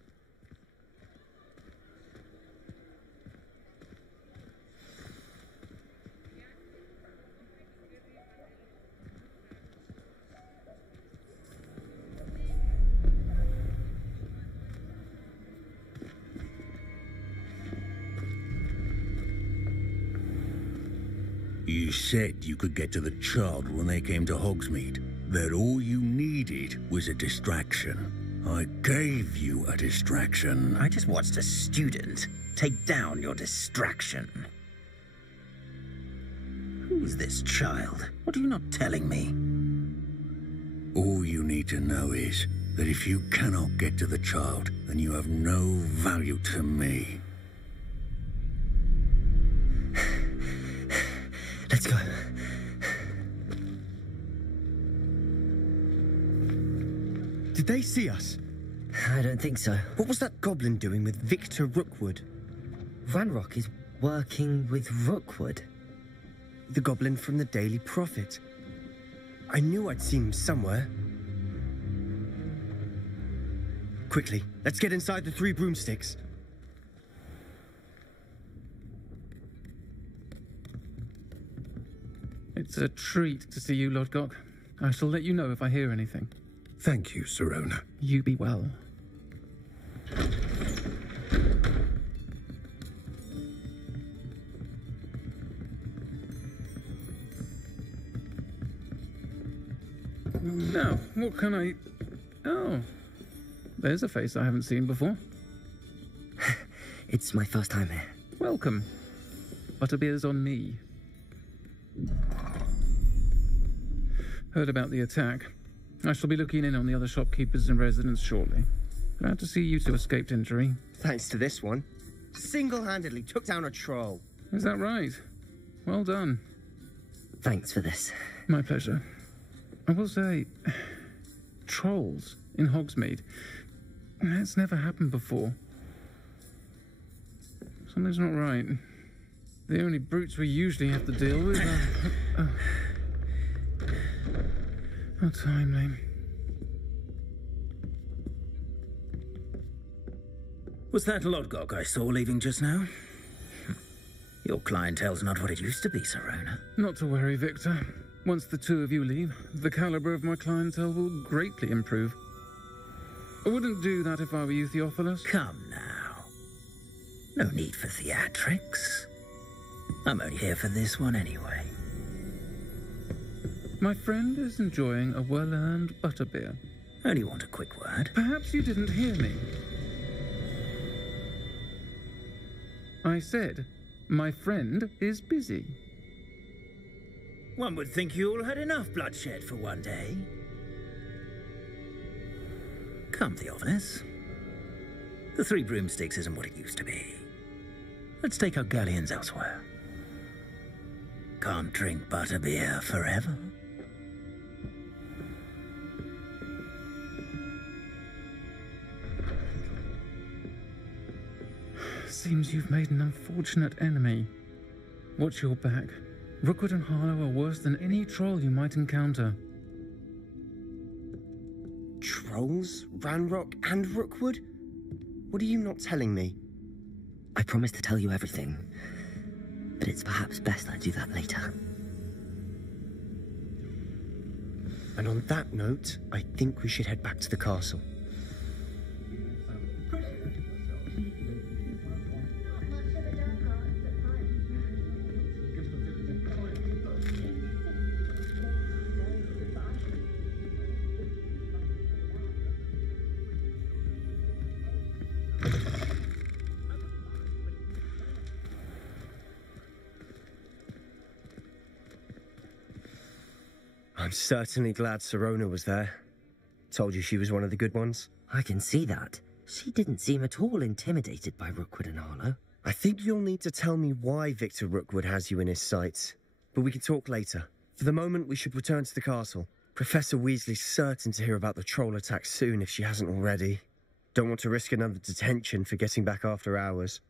You said you could get to the child when they came to Hogsmeade. That all you needed was a distraction. I gave you a distraction. I just watched a student take down your distraction. Who's this child? What are you not telling me? All you need to know is that if you cannot get to the child, then you have no value to me. Let's go. Did they see us? I don't think so. What was that goblin doing with Victor Rookwood? Ranrock is working with Rookwood. The goblin from the Daily Prophet. I knew I'd seen him somewhere. Quickly, let's get inside the 3 broomsticks. It's a treat to see you, Lodgok. I shall let you know if I hear anything. Thank you, Sirona. You be well. Now, what can I... Oh, there's a face I haven't seen before. It's my first time here. Welcome. Butterbeer's on me. Heard about the attack. I shall be looking in on the other shopkeepers and residents shortly. Glad to see you two escaped injury. Thanks to this one. Single-handedly took down a troll. Is that right? Well done. Thanks for this. My pleasure. I will say, trolls in Hogsmeade. That's never happened before. Something's not right. The only brutes we usually have to deal with are... How timely. Was that Lodgok I saw leaving just now? Your clientele's not what it used to be, Serona. Not to worry, Victor. Once the two of you leave, the caliber of my clientele will greatly improve. I wouldn't do that if I were you, Theophilus. Come now. No need for theatrics. I'm only here for this one anyway. My friend is enjoying a well-earned butterbeer. Only want a quick word. Perhaps you didn't hear me. I said, my friend is busy. One would think you all had enough bloodshed for one day. Come, Theophilus. The Three Broomsticks isn't what it used to be. Let's take our galleons elsewhere. Can't drink butterbeer forever. Seems you've made an unfortunate enemy. Watch your back. Rookwood and Harlow are worse than any troll you might encounter. Trolls? Ranrock and Rookwood? What are you not telling me? I promised to tell you everything, but it's perhaps best I do that later. And on that note, I think we should head back to the castle. I'm certainly glad Serona was there. Told you she was one of the good ones. I can see that. She didn't seem at all intimidated by Rookwood and Harlow. I think you'll need to tell me why Victor Rookwood has you in his sights. But we can talk later. For the moment, we should return to the castle. Professor Weasley's certain to hear about the troll attack soon if she hasn't already. Don't want to risk another detention for getting back after hours.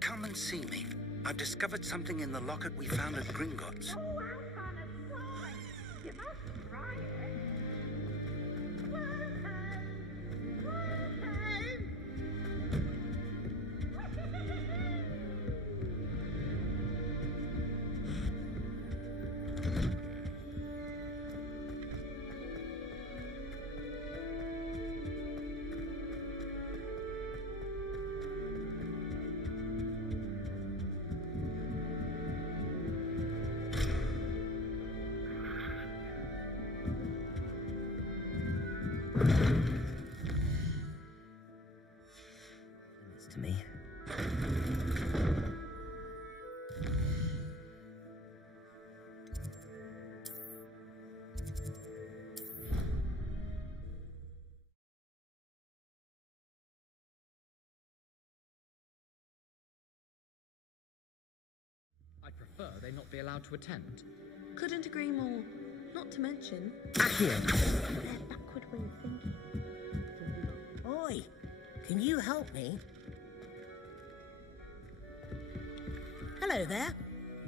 Come and see me. I've discovered something in the locket we found at Gringotts. prefer they not be allowed to attend. Couldn't agree more. Not to mention... Accio! Backward way of thinking. Oi! Can you help me? Hello there.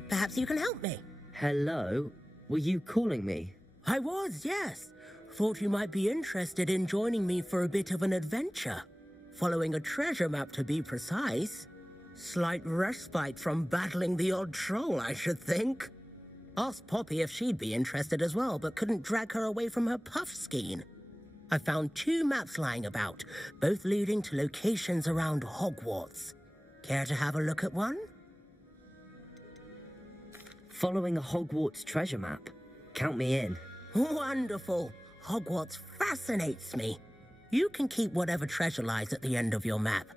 Perhaps you can help me. Hello? Were you calling me? I was, yes. Thought you might be interested in joining me for a bit of an adventure. Following a treasure map, to be precise. Slight respite from battling the odd troll, I should think. Asked Poppy if she'd be interested as well, but couldn't drag her away from her puff-skein. I found 2 maps lying about, both leading to locations around Hogwarts. Care to have a look at one? Following a Hogwarts treasure map? Count me in. Wonderful. Hogwarts fascinates me. You can keep whatever treasure lies at the end of your map.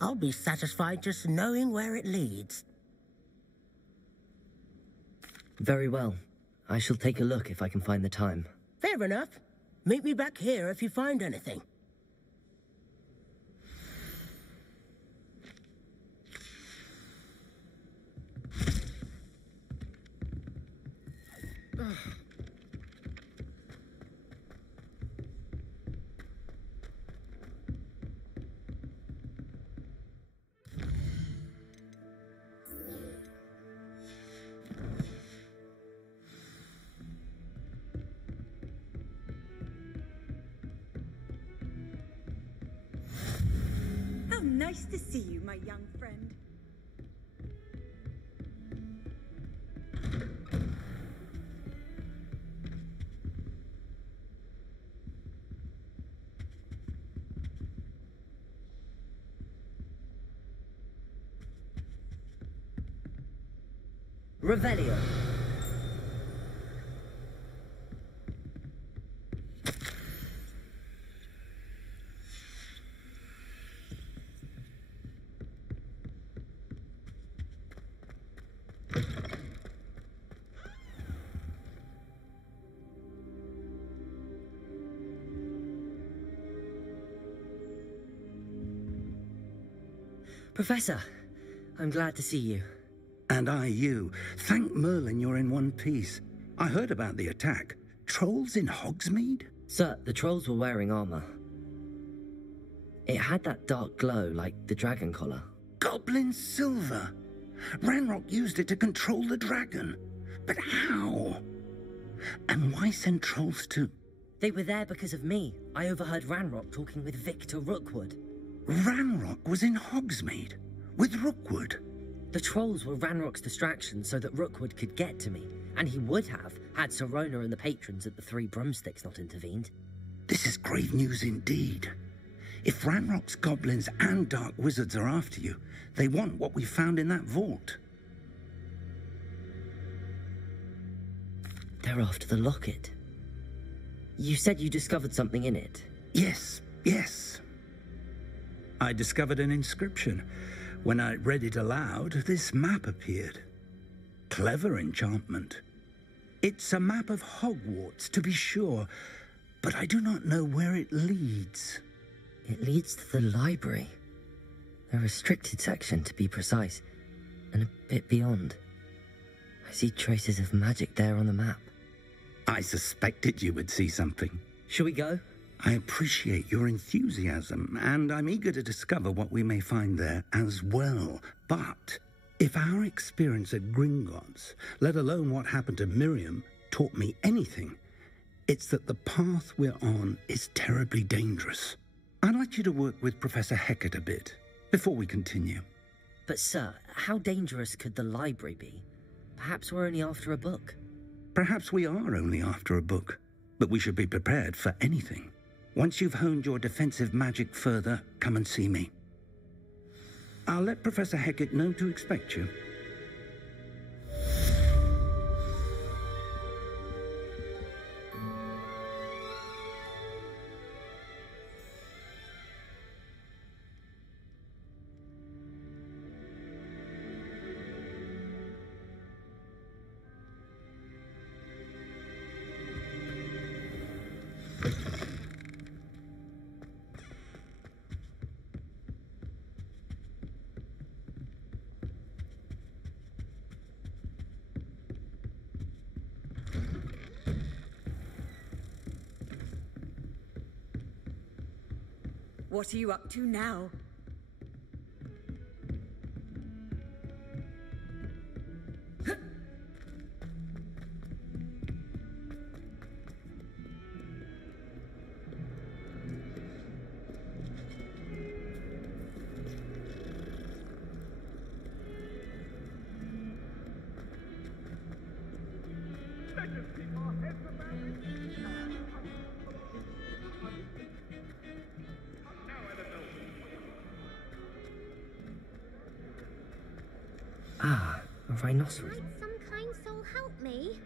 I'll be satisfied just knowing where it leads. Very well. I shall take a look if I can find the time. Fair enough. Meet me back here if you find anything. How nice to see you, my young friend. Revelio. Professor, I'm glad to see you. And I you. Thank Merlin you're in one piece. I heard about the attack. Trolls in Hogsmeade? Sir, the trolls were wearing armor. It had that dark glow like the dragon collar. Goblin silver. Ranrock used it to control the dragon. But how? And why send trolls to... They were there because of me. I overheard Ranrock talking with Victor Rookwood. Ranrock was in Hogsmeade? With Rookwood? The trolls were Ranrock's distraction so that Rookwood could get to me. And he would have, had Sirona and the patrons at the Three Broomsticks not intervened. This is grave news indeed. If Ranrock's goblins and dark wizards are after you, they want what we found in that vault. They're after the locket. You said you discovered something in it. Yes, yes. I discovered an inscription. When I read it aloud, this map appeared. Clever enchantment. It's a map of Hogwarts, to be sure, but I do not know where it leads. It leads to the library. A restricted section, to be precise, and a bit beyond. I see traces of magic there on the map. I suspected you would see something. Shall we go? I appreciate your enthusiasm, and I'm eager to discover what we may find there as well. But if our experience at Gringotts, let alone what happened to Miriam, taught me anything, it's that the path we're on is terribly dangerous. I'd like you to work with Professor Hecat a bit before we continue. But sir, how dangerous could the library be? Perhaps we're only after a book. Perhaps we are only after a book, but we should be prepared for anything. Once you've honed your defensive magic further, come and see me. I'll let Professor Hecat know to expect you. What are you up to now? Ah, a rhinoceros. Might some kind soul help me?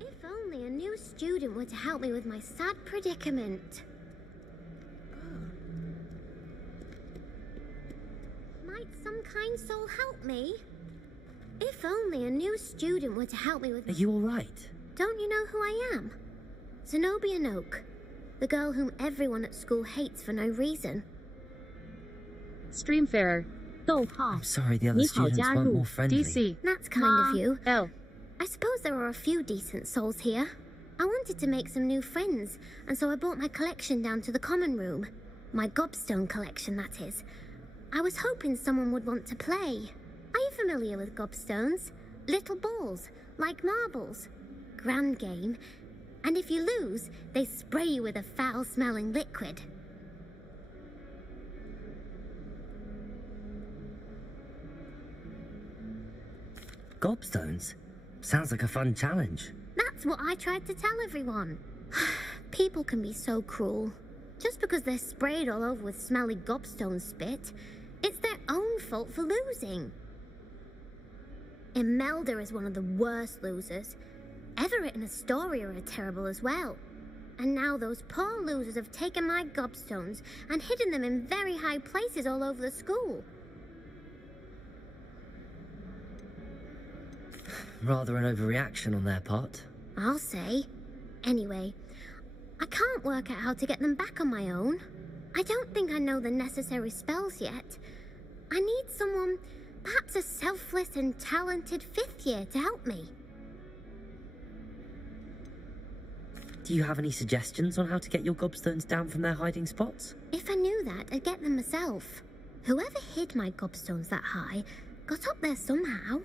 If only a new student were to help me with my sad predicament. Might some kind soul help me? If only a new student were to help me with... Are you all right? Don't you know who I am? Zenobia Noak, the girl whom everyone at school hates for no reason. Streamfarer, 逗号 I'm sorry the other 你好 students 加 weren't 入 more friendly. DC, that's kind of you. L. I suppose there are a few decent souls here. I wanted to make some new friends, and so I brought my collection down to the common room. My gobstone collection, that is. I was hoping someone would want to play. Are you familiar with gobstones? Little balls, like marbles. Grand game. And if you lose, they spray you with a foul-smelling liquid. Gobstones? Sounds like a fun challenge. That's what I tried to tell everyone. People can be so cruel. Just because they're sprayed all over with smelly gobstone spit, it's their own fault for losing. Imelda is one of the worst losers. Everett and Astoria are terrible as well. And now those poor losers have taken my gobstones and hidden them in very high places all over the school. Rather an overreaction on their part. I'll say. Anyway, I can't work out how to get them back on my own. I don't think I know the necessary spells yet. I need someone, perhaps a selfless and talented 5th year to help me. Do you have any suggestions on how to get your gobstones down from their hiding spots? If I knew that, I'd get them myself. Whoever hid my gobstones that high got up there somehow.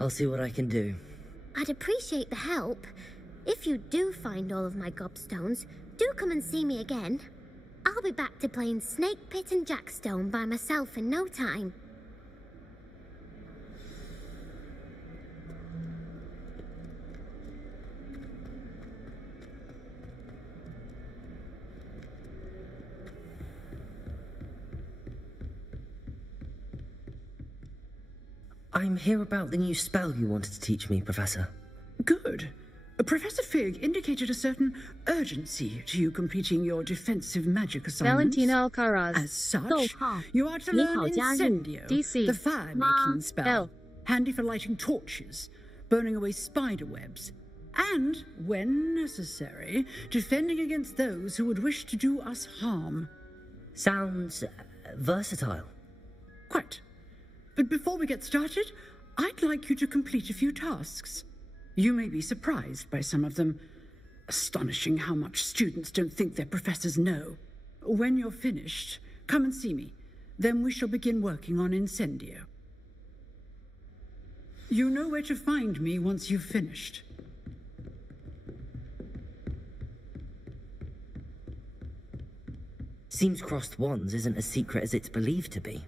I'll see what I can do. I'd appreciate the help. If you do find all of my gobstones, do come and see me again. I'll be back to playing Snake Pit and Jackstone by myself in no time. I'm here about the new spell you wanted to teach me, Professor. Good. Professor Fig indicated a certain urgency to you completing your defensive magic assignments. Valentina Alcaraz, As such, 逗号 you are to 你 learn 好加入 Incendio, DC the fire-making 妈 spell, L. handy for lighting torches, burning away spider webs, and, when necessary, defending against those who would wish to do us harm. Sounds versatile. Quite. But before we get started, I'd like you to complete a few tasks. You may be surprised by some of them. Astonishing how much students don't think their professors know. When you're finished, come and see me. Then we shall begin working on Incendio. You know where to find me once you've finished. Seems crossed wands isn't as secret as it's believed to be.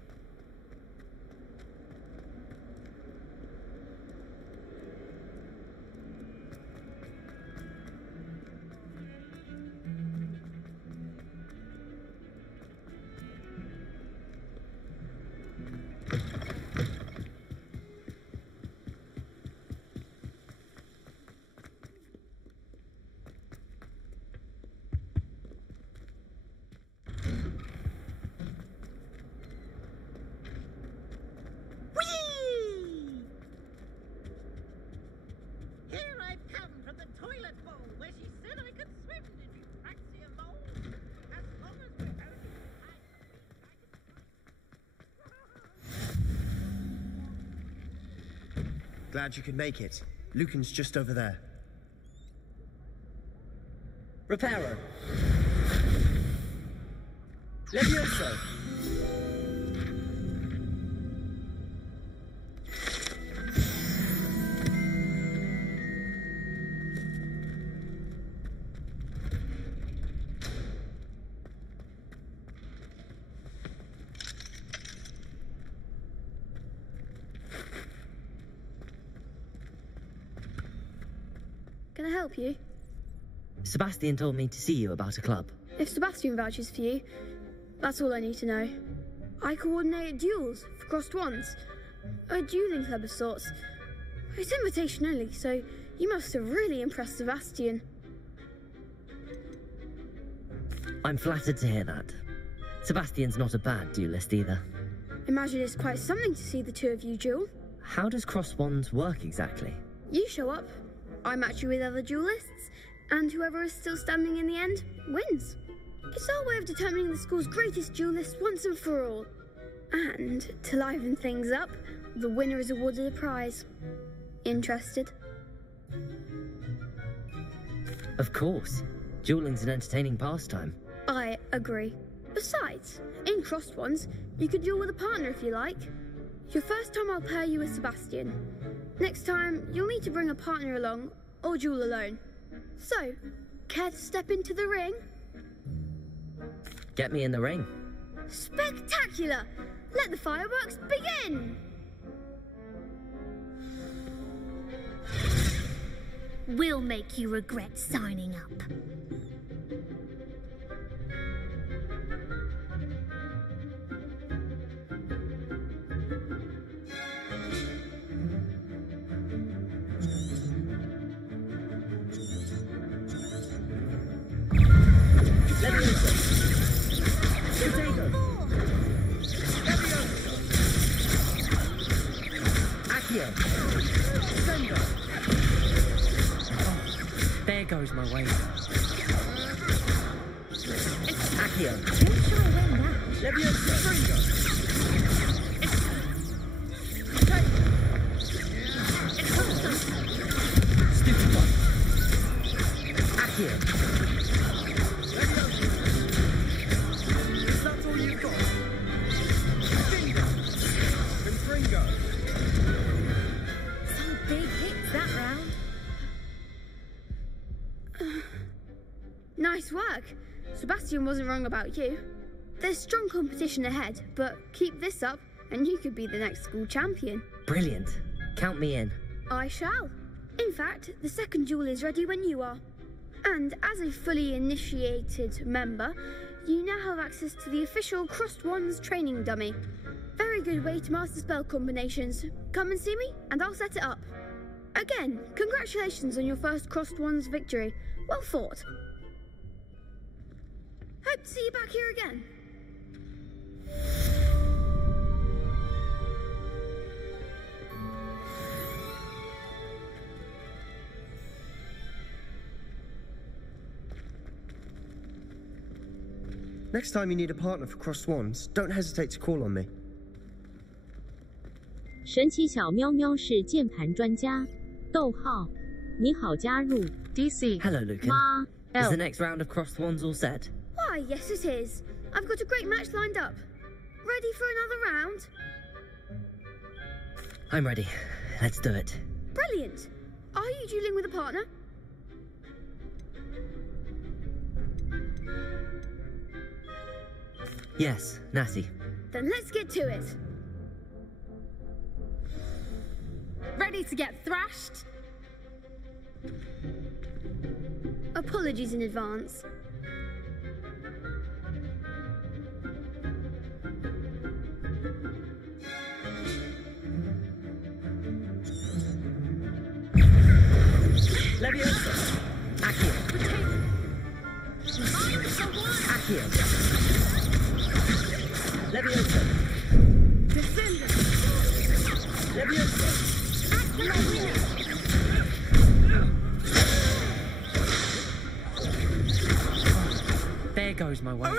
Glad you could make it. Lucan's just over there. Reparo. Levioso. Can I help you? Sebastian told me to see you about a club. If Sebastian vouches for you, that's all I need to know. I coordinate duels for crossed ones. A dueling club of sorts. It's invitation only, so you must have really impressed Sebastian. I'm flattered to hear that. Sebastian's not a bad duelist either. Imagine it's quite something to see the two of you duel. How does crossed wands work exactly? You show up, I match you with other duelists, and whoever is still standing in the end wins. It's our way of determining the school's greatest duelist once and for all. And to liven things up, the winner is awarded a prize. Interested? Of course. Dueling's an entertaining pastime. I agree. Besides, in crossed ones, you could duel with a partner if you like. Your first time I'll pair you with Sebastian. Next time, you'll need to bring a partner along, or duel alone. So, care to step into the ring? Get me in the ring. Spectacular! Let the fireworks begin! We'll make you regret signing up. There goes my way. Accio. Levioso. Stupid one. Accio. Is that all you've got? Bingo. Confringo. Some big hits that round. Nice work. Sebastian wasn't wrong about you. There's strong competition ahead, but keep this up and you could be the next school champion. Brilliant. Count me in. I shall. In fact, the second duel is ready when you are. And as a fully initiated member, you now have access to the official Crossed Wands training dummy. Very good way to master spell combinations. Come and see me and I'll set it up. Again, congratulations on your first Crossed Wands victory. Well fought. Hope to see you back here again. Next time you need a partner for Crossed Wands, don't hesitate to call on me. 神奇小喵喵是键盘专家。逗号，你好，加入 DC。 Hello, Lucan. 妈 Is the next round of Crossed Wands all set? Why, yes it is. I've got a great match lined up. Ready for another round? I'm ready. Let's do it. Brilliant. Are you dueling with a partner? Yes, Natty. Then let's get to it. Ready to get thrashed? Apologies in advance. Leviosa. Accio. Accio. Leviosa. Defender. Leviosa. There goes my way.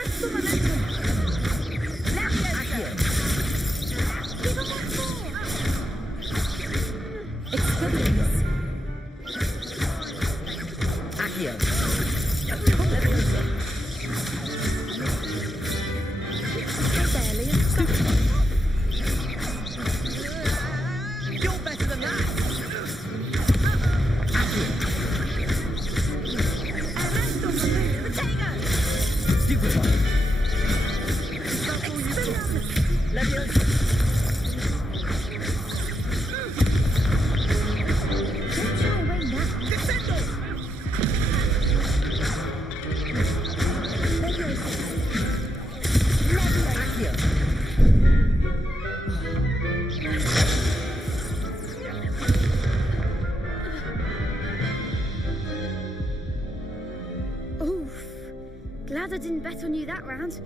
Glad I didn't bet on you that round.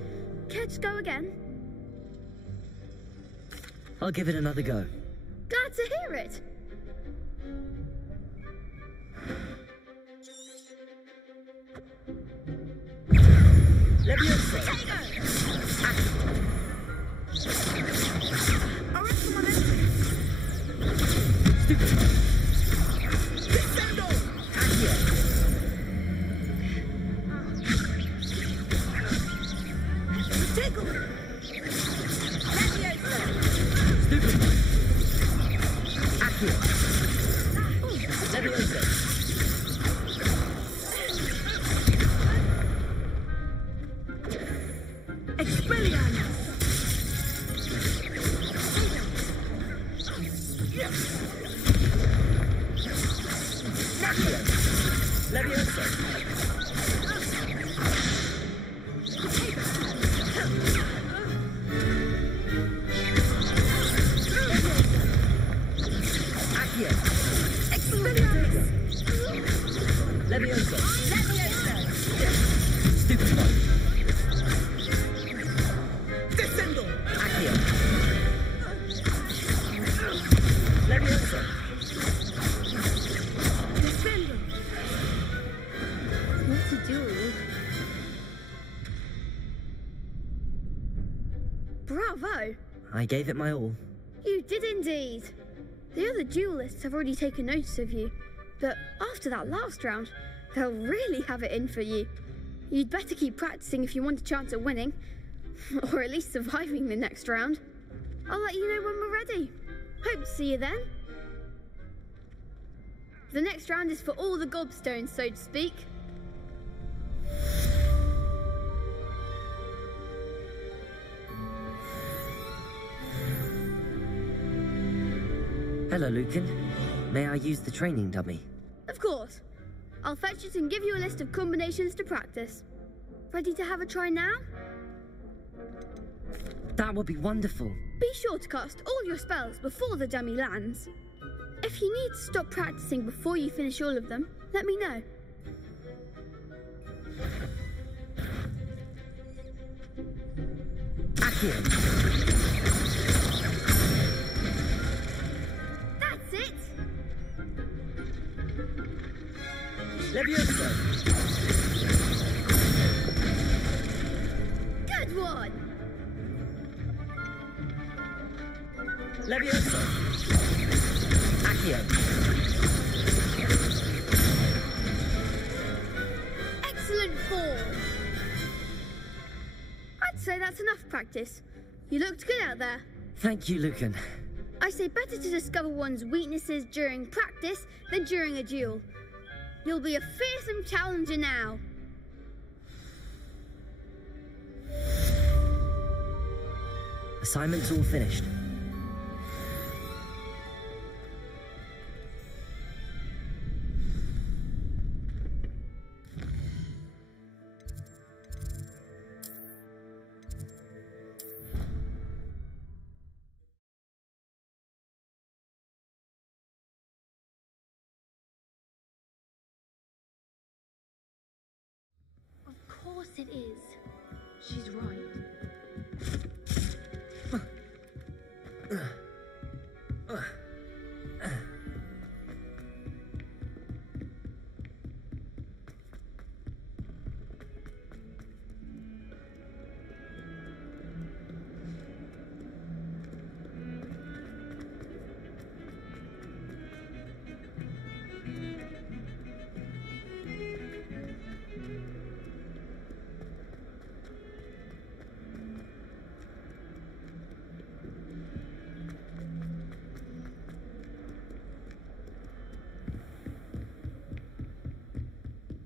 Care to go again? I'll give it another go. Glad to hear it. Leviosa! Stupid! Descendo! Accio! Tickle! Leviosa! Stupid! Accio! Leviosa! Expelliarmus! Leviosa! Accio! Expelliarmus! Leviosa! Leviosa! Stupid one! Descendo! Accio! Leviosa! Descendo. What a duel. Bravo! I gave it my all. You did indeed. The other duelists have already taken notice of you, but after that last round, they'll really have it in for you. You'd better keep practicing if you want a chance at winning, or at least surviving the next round. I'll let you know when we're ready. Hope to see you then. The next round is for all the gobstones, so to speak. Hello, Lucan. May I use the training dummy? Of course. I'll fetch it and give you a list of combinations to practice. Ready to have a try now? That would be wonderful. Be sure to cast all your spells before the dummy lands. If you need to stop practicing before you finish all of them, let me know. Accio! That's it! Leviosa! Good one! Leviosa! Accio! Excellent form! I'd say that's enough practice. You looked good out there. Thank you, Lucan. I say better to discover one's weaknesses during practice than during a duel. You'll be a fearsome challenger now. Assignment's all finished. Of course it is. She's right.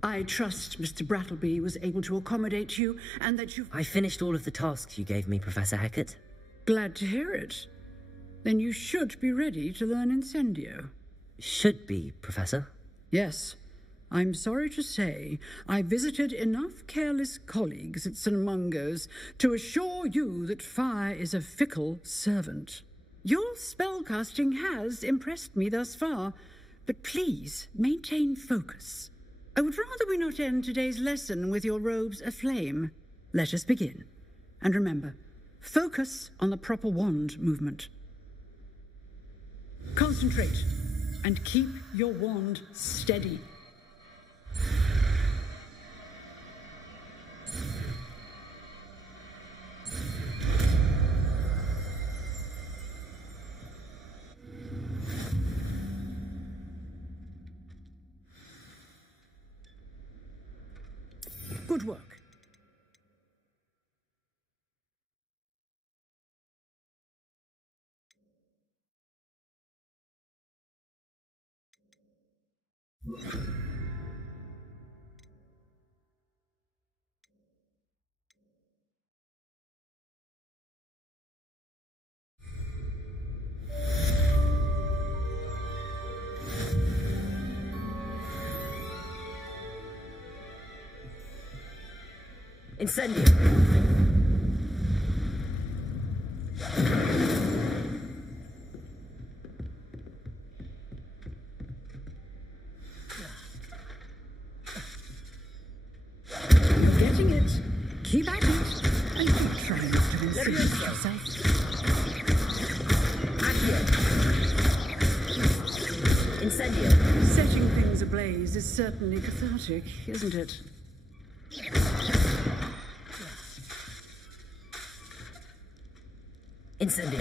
I trust Mr. Brattleby was able to accommodate you and that you... I finished all of the tasks you gave me, Professor Hackett. Glad to hear it. Then you should be ready to learn Incendio. Should be, Professor? Yes. I'm sorry to say I visited enough careless colleagues at St. Mungo's to assure you that fire is a fickle servant. Your spellcasting has impressed me thus far, but please maintain focus. I would rather we not end today's lesson with your robes aflame. Let us begin. And remember, focus on the proper wand movement. Concentrate, and keep your wand steady. Good work. Incendio. You're getting it. Keep at it. And keep trying not to insult yourself. Incendio. Setting things ablaze is certainly cathartic, isn't it? Incendio.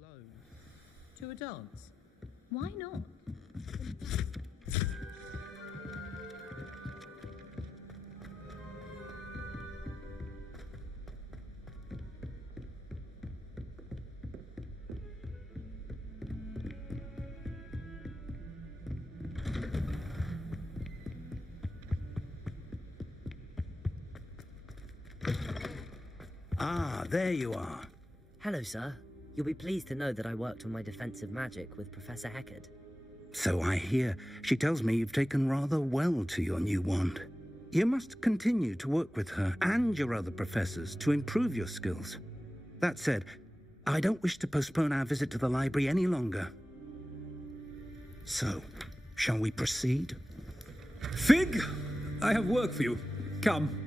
Alone to a dance. Why not? Ah, there you are. Hello, sir. You'll be pleased to know that I worked on my defensive magic with Professor Heckard. So I hear. She tells me you've taken rather well to your new wand. You must continue to work with her and your other professors to improve your skills. That said, I don't wish to postpone our visit to the library any longer. So, shall we proceed? Fig, I have work for you. Come.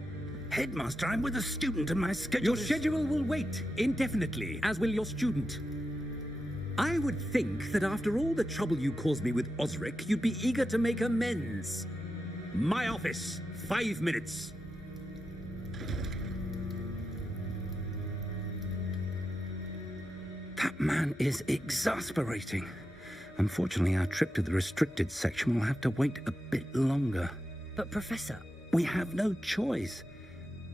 Headmaster, I'm with a student and my schedule Your schedule will wait indefinitely, as will your student. I would think that after all the trouble you caused me with Osric, you'd be eager to make amends. My office, 5 minutes. That man is exasperating. Unfortunately, our trip to the restricted section will have to wait a bit longer. But, Professor... We have no choice.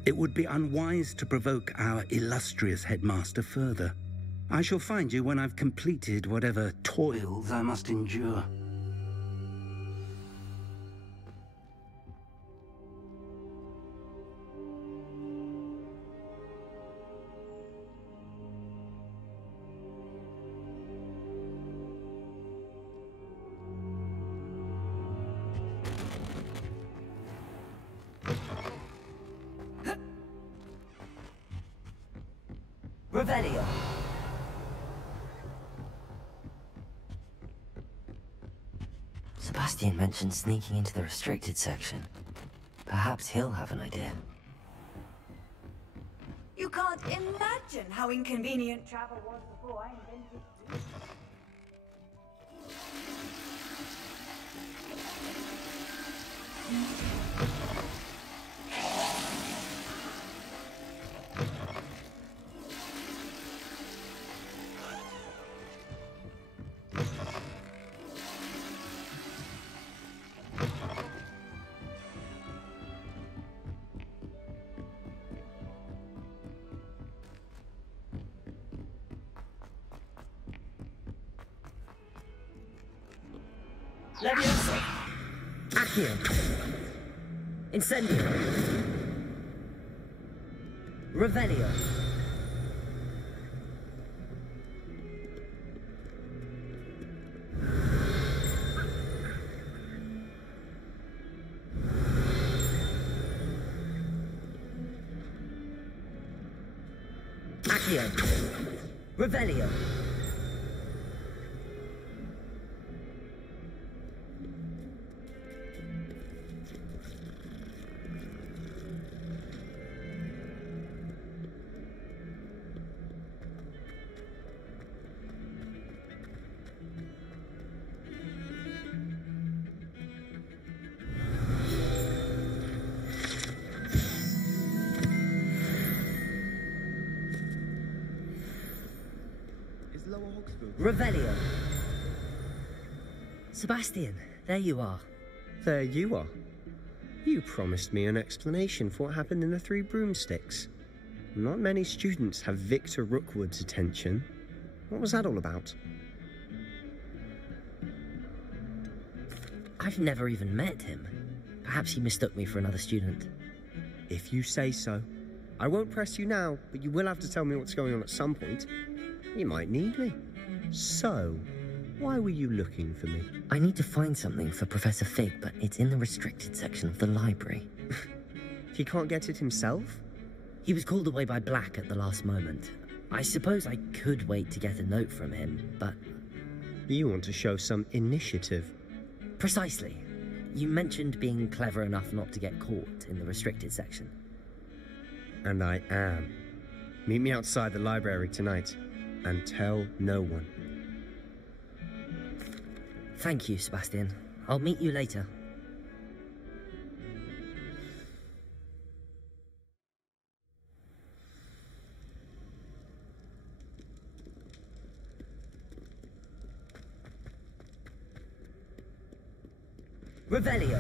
It would be unwise to provoke our illustrious headmaster further. I shall find you when I've completed whatever toils I must endure. Revelio. Sebastian mentioned sneaking into the restricted section. Perhaps he'll have an idea. You You can't imagine how inconvenient travel was before I invented it. Leviosa. Accio. Incendio. Revelio. Accio. Revelio. Revelio. Sebastian, there you are. There you are. You promised me an explanation for what happened in the Three Broomsticks. Not many students have Victor Rookwood's attention. What was that all about? I've never even met him. Perhaps he mistook me for another student. If you say so. I won't press you now, but you will have to tell me what's going on at some point. You might need me. So, why were you looking for me? I need to find something for Professor Fig, but it's in the restricted section of the library. He can't get it himself? He was called away by Black at the last moment. I suppose I could wait to get a note from him, but... You want to show some initiative. Precisely. You mentioned being clever enough not to get caught in the restricted section. And I am. Meet me outside the library tonight, and tell no one. Thank you, Sebastian. I'll meet you later. Revelio.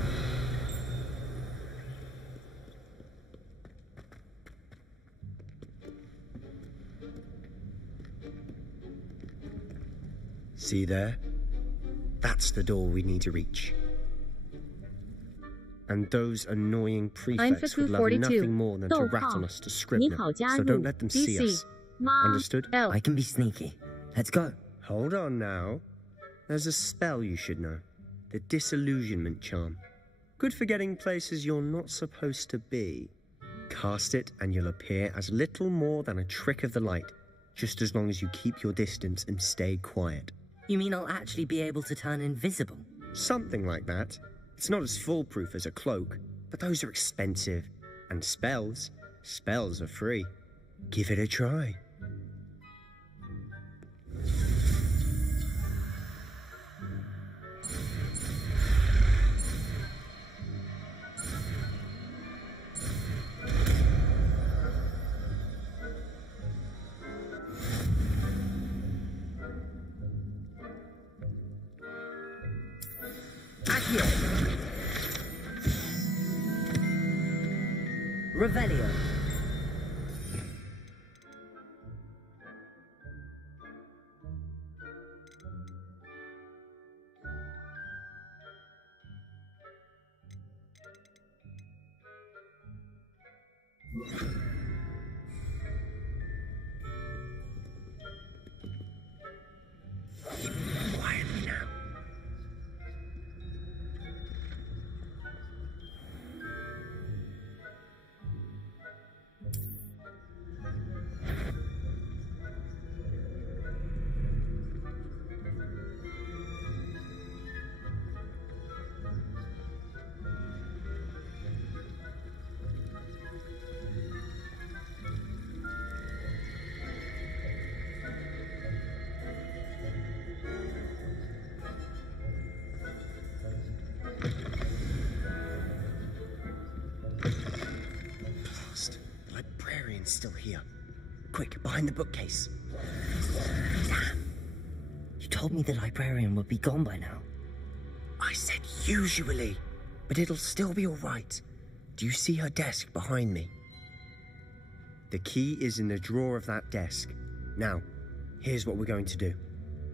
See there? That's the door we need to reach. And those annoying prefects would love nothing more than to rat on us to Scribner, so don't let them see us. Understood? I can be sneaky. Let's go. Hold on now. There's a spell you should know. The Disillusionment Charm. Good for getting places you're not supposed to be. Cast it and you'll appear as little more than a trick of the light, just as long as you keep your distance and stay quiet. You mean I'll actually be able to turn invisible? Something like that. It's not as foolproof as a cloak, but those are expensive. And spells are free. Give it a try. Revelio. Quietly now. It's still here. Quick, behind the bookcase. Damn. You told me the librarian would be gone by now. I said usually, but it'll still be all right. Do you see her desk behind me? The key is in the drawer of that desk. Now, here's what we're going to do.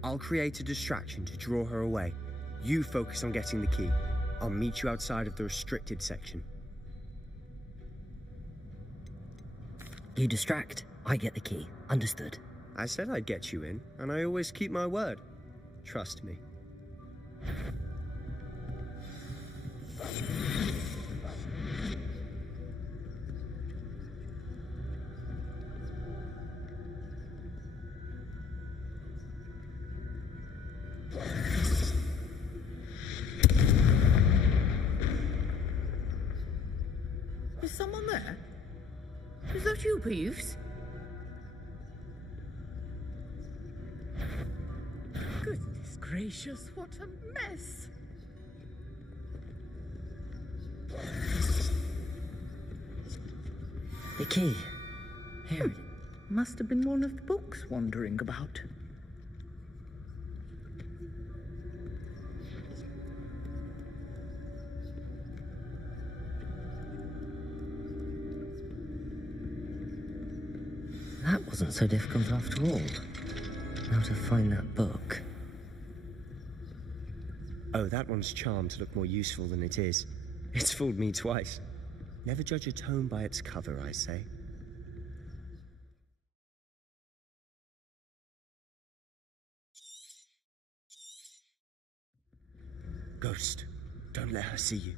I'll create a distraction to draw her away. You focus on getting the key. I'll meet you outside of the restricted section. You distract, I get the key. Understood. I said I'd get you in, and I always keep my word. Trust me. Is someone there? Is that you, Peeves? Goodness gracious, what a mess! The key. Here. Must have been one of the books wandering about. That wasn't so difficult after all. Now to find that book. Oh, that one's charmed to look more useful than it is. It's fooled me twice. Never judge a tome by its cover, I say. Ghost, don't let her see you.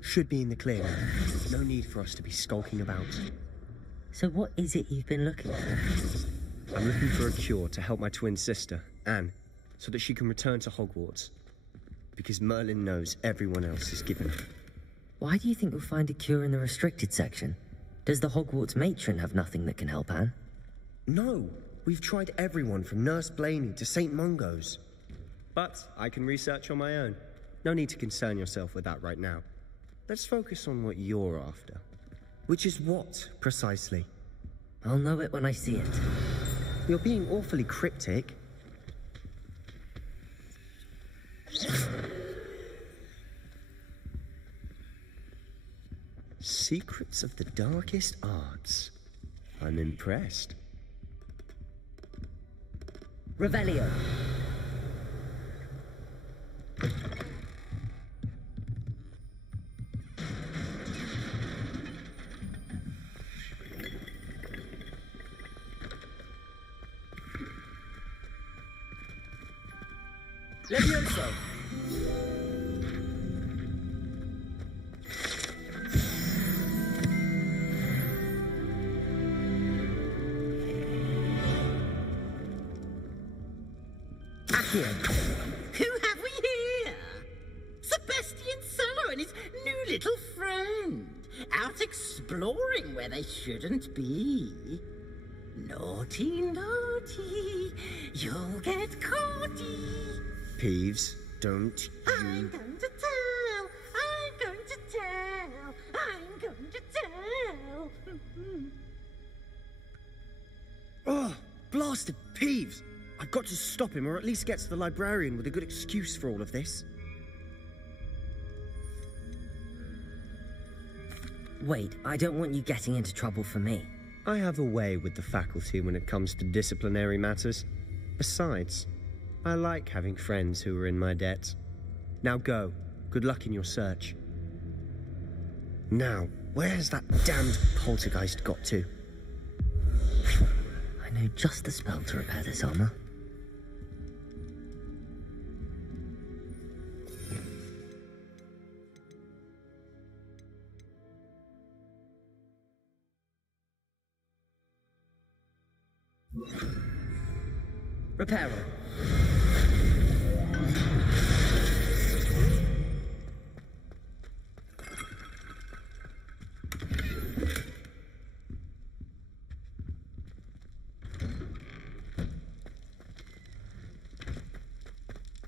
Should be in the clear now. No need for us to be skulking about. So what is it you've been looking for? I'm looking for a cure to help my twin sister, Anne, so that she can return to Hogwarts. Because Merlin knows everyone else is given her. Why do you think you'll find a cure in the restricted section? Does the Hogwarts matron have nothing that can help Anne? No, we've tried everyone from Nurse Blaney to St. Mungo's. But I can research on my own. No need to concern yourself with that right now. Let's focus on what you're after. Which is what, precisely? I'll know it when I see it. You're being awfully cryptic. Secrets of the darkest arts. I'm impressed. Revelio. Levioso. Who have we here? Sebastian Sallow and his new little friend, out exploring where they shouldn't be. Naughty, naughty, you'll get caughty. Peeves, don't you... I'm going to tell, I'm going to tell, I'm going to tell. Oh, blasted Peeves! I've got to stop him, or at least get to the librarian with a good excuse for all of this. Wait, I don't want you getting into trouble for me. I have a way with the faculty when it comes to disciplinary matters. Besides, I like having friends who are in my debt. Now go. Good luck in your search. Now, where has that damned poltergeist got to? I know just the spell to repair this armor. Reparo.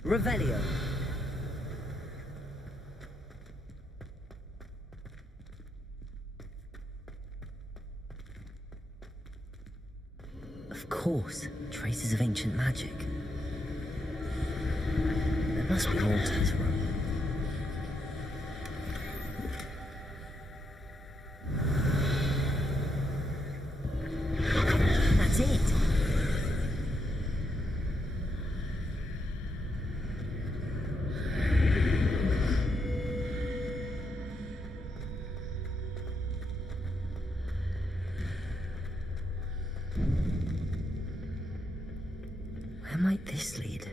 Revelio. Of course, traces of ancient magic. There must be altars room. That's it. Where might this lead?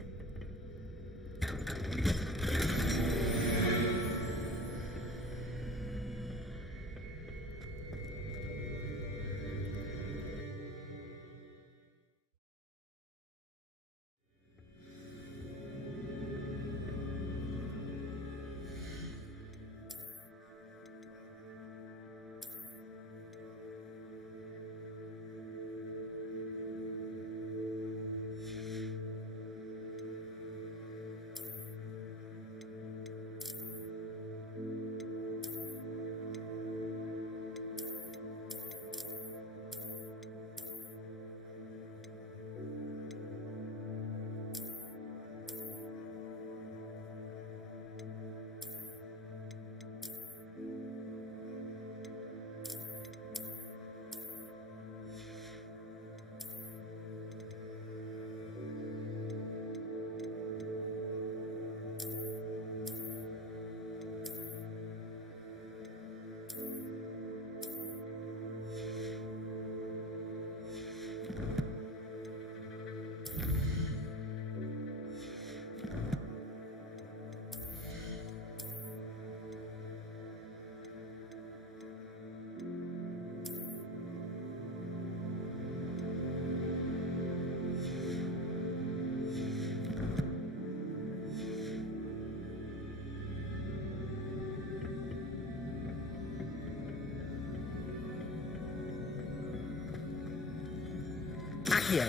Accio.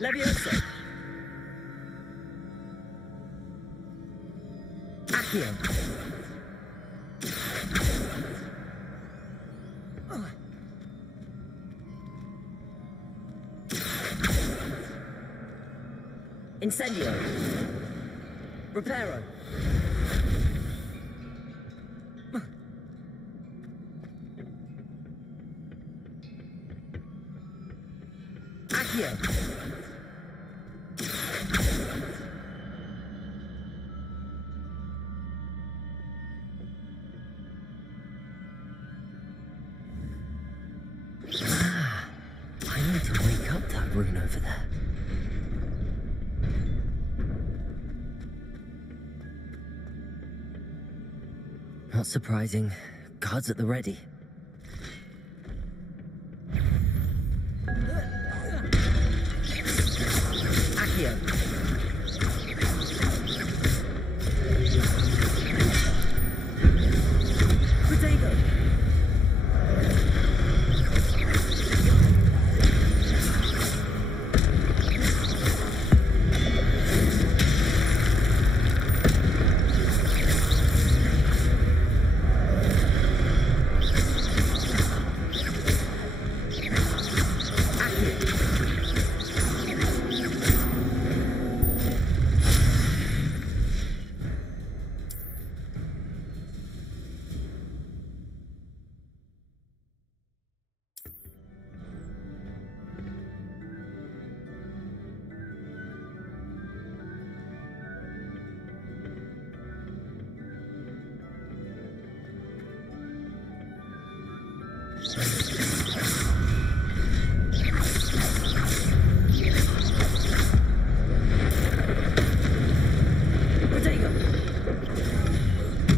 Levioso. Accio. Incendio. Reparo. Accio. I need to wake up that rune over there. Not surprising. Guards at the ready. Accio. Protego. Protego.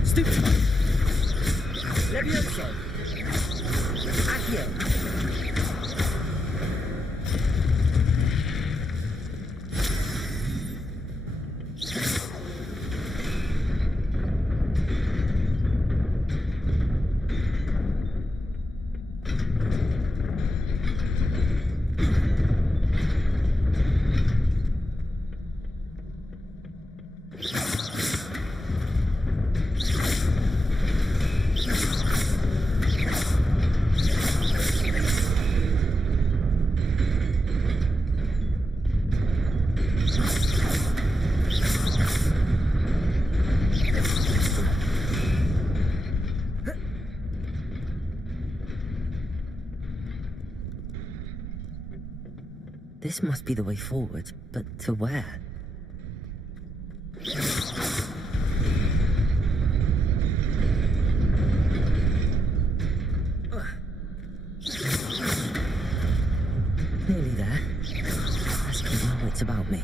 Stupid. Levioso. Accio. This must be the way forward, but to where? Nearly there. Let's keep my wits about me.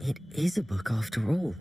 It is a book after all.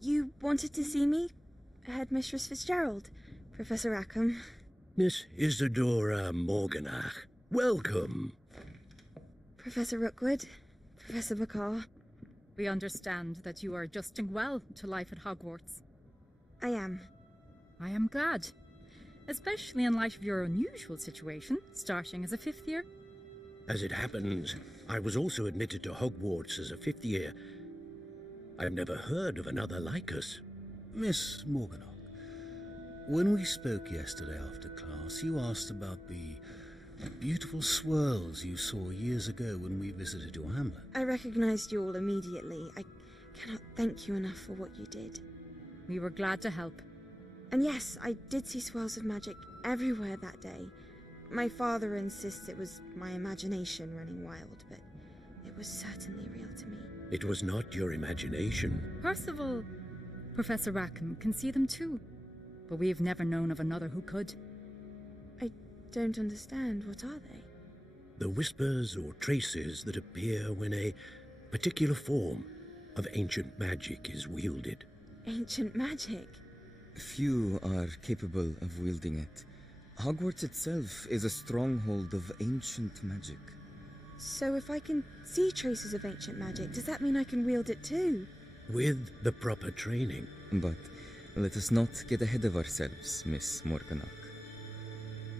You wanted to see me? Headmistress Fitzgerald, Professor Rackham. Miss Isadora Morganach, welcome. Professor Rookwood, Professor Bakar. We understand that you are adjusting well to life at Hogwarts. I am. I am glad. Especially in light of your unusual situation, starting as a 5th year. As it happens, I was also admitted to Hogwarts as a 5th year. I've never heard of another like us. Miss Morganach, when we spoke yesterday after class, you asked about the beautiful swirls you saw years ago when we visited your hamlet. I recognized you all immediately. I cannot thank you enough for what you did. We were glad to help. And yes, I did see swirls of magic everywhere that day. My father insists it was my imagination running wild, but it was certainly real to me. It was not your imagination. Percival, Professor Rackham can see them too, but we've never known of another who could. I don't understand. What are they? The whispers or traces that appear when a particular form of ancient magic is wielded. Ancient magic? Few are capable of wielding it. Hogwarts itself is a stronghold of ancient magic. So if I can see traces of ancient magic, does that mean I can wield it too? With the proper training. But let us not get ahead of ourselves, Miss Morganach.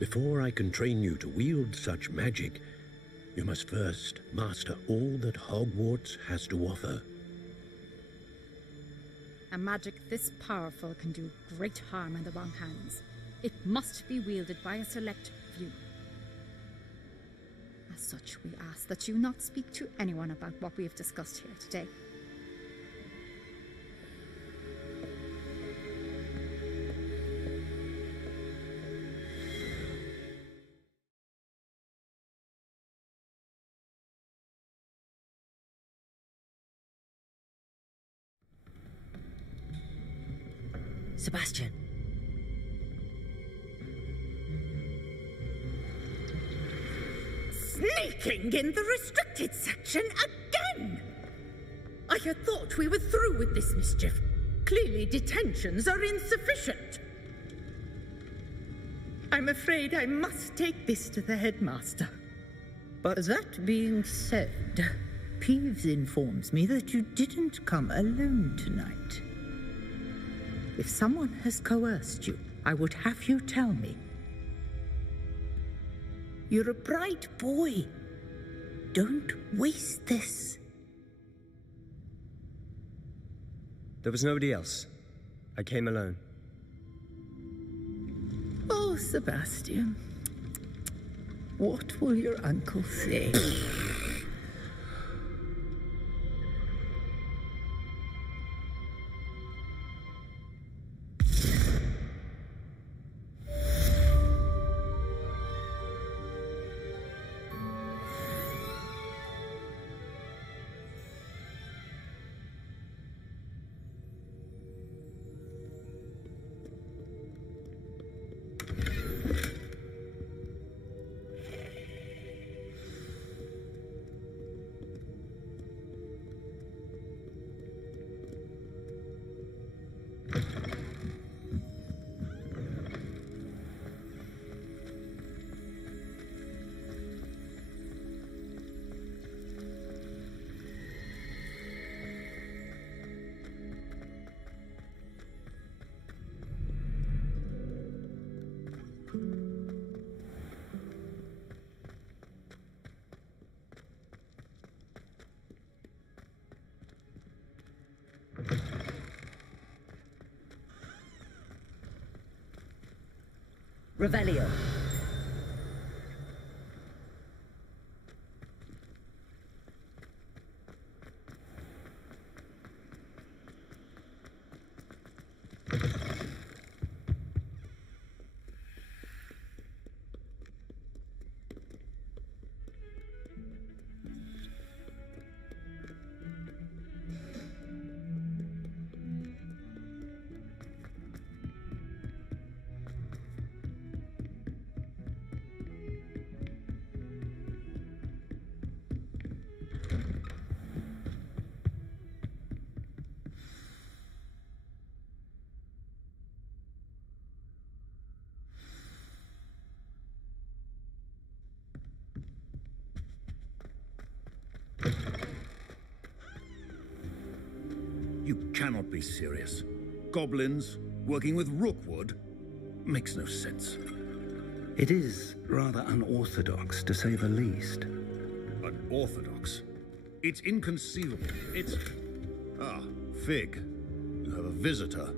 Before I can train you to wield such magic, you must first master all that Hogwarts has to offer. A magic this powerful can do great harm in the wrong hands. It must be wielded by a select few. As such, we ask that you not speak to anyone about what we have discussed here today. Sebastian. Sneaking in the restricted section again! I had thought we were through with this mischief. Clearly detentions are insufficient. I'm afraid I must take this to the headmaster. But that being said, Peeves informs me that you didn't come alone tonight. If someone has coerced you, I would have you tell me. You're a bright boy. Don't waste this. There was nobody else. I came alone. Oh, Sebastian. What will your uncle say? Revelio. You cannot be serious. Goblins working with Rookwood makes no sense. It is rather unorthodox, to say the least. Unorthodox? It's inconceivable. It's... Ah, Fig. You have a visitor.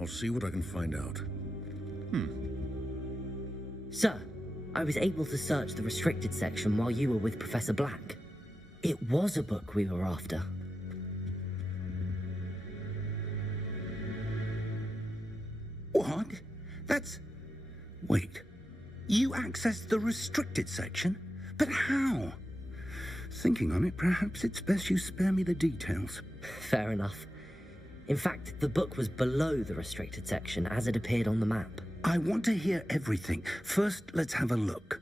I'll see what I can find out. Sir, I was able to search the restricted section while you were with Professor Black. It was a book we were after. What? That's... Wait. You accessed the restricted section? But how? Thinking on it, perhaps it's best you spare me the details. Fair enough. In fact, the book was below the restricted section as it appeared on the map. I want to hear everything. First, let's have a look.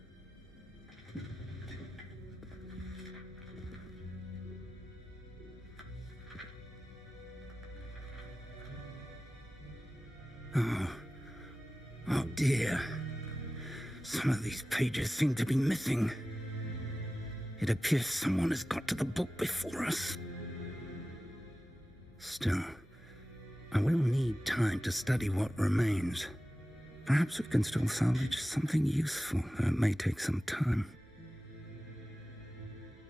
Oh dear. Some of these pages seem to be missing. It appears someone has got to the book before us. Still, I will need time to study what remains. Perhaps we can still salvage something useful, though it may take some time.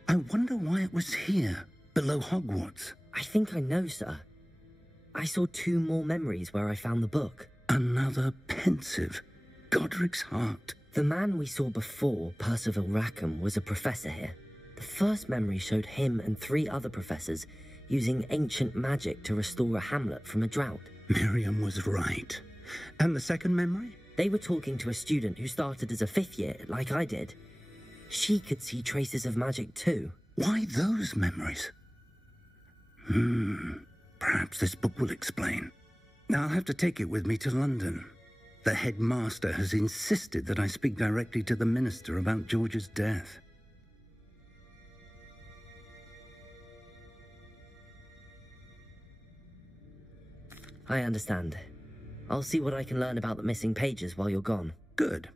I wonder why it was here, below Hogwarts. I think I know, sir. I saw 2 more memories where I found the book. Another pensive. Godric's heart. The man we saw before, Percival Rackham, was a professor here. The first memory showed him and 3 other professors using ancient magic to restore a hamlet from a drought. Miriam was right. And the second memory? They were talking to a student who started as a 5th year, like I did. She could see traces of magic too. Why those memories? Perhaps this book will explain. Now I'll have to take it with me to London. The headmaster has insisted that I speak directly to the minister about George's death. I understand. I'll see what I can learn about the missing pages while you're gone. Good.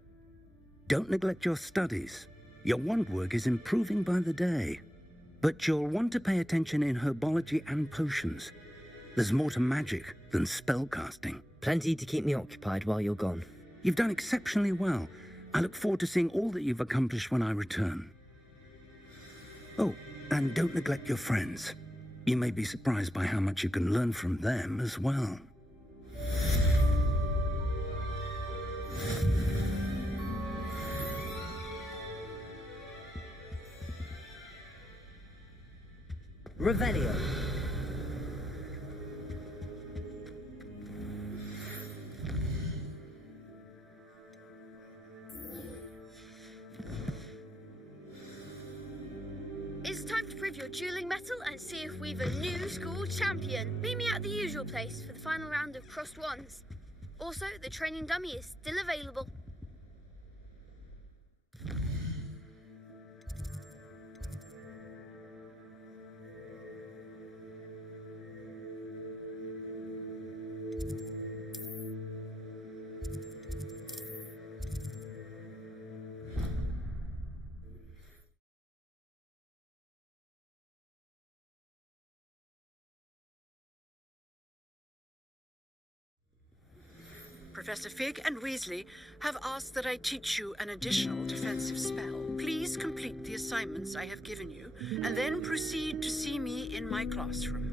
Don't neglect your studies. Your wand work is improving by the day. But you'll want to pay attention in herbology and potions. There's more to magic than spellcasting. Plenty to keep me occupied while you're gone. You've done exceptionally well. I look forward to seeing all that you've accomplished when I return. Oh, and don't neglect your friends. You may be surprised by how much you can learn from them as well. Revelio. It's time to prove your dueling mettle and see if we've a new school champion. Meet me at the usual place for the final round of crossed wands. Also, the training dummy is still available. Professor Fig and Weasley have asked that I teach you an additional defensive spell. Please complete the assignments I have given you, and then proceed to see me in my classroom.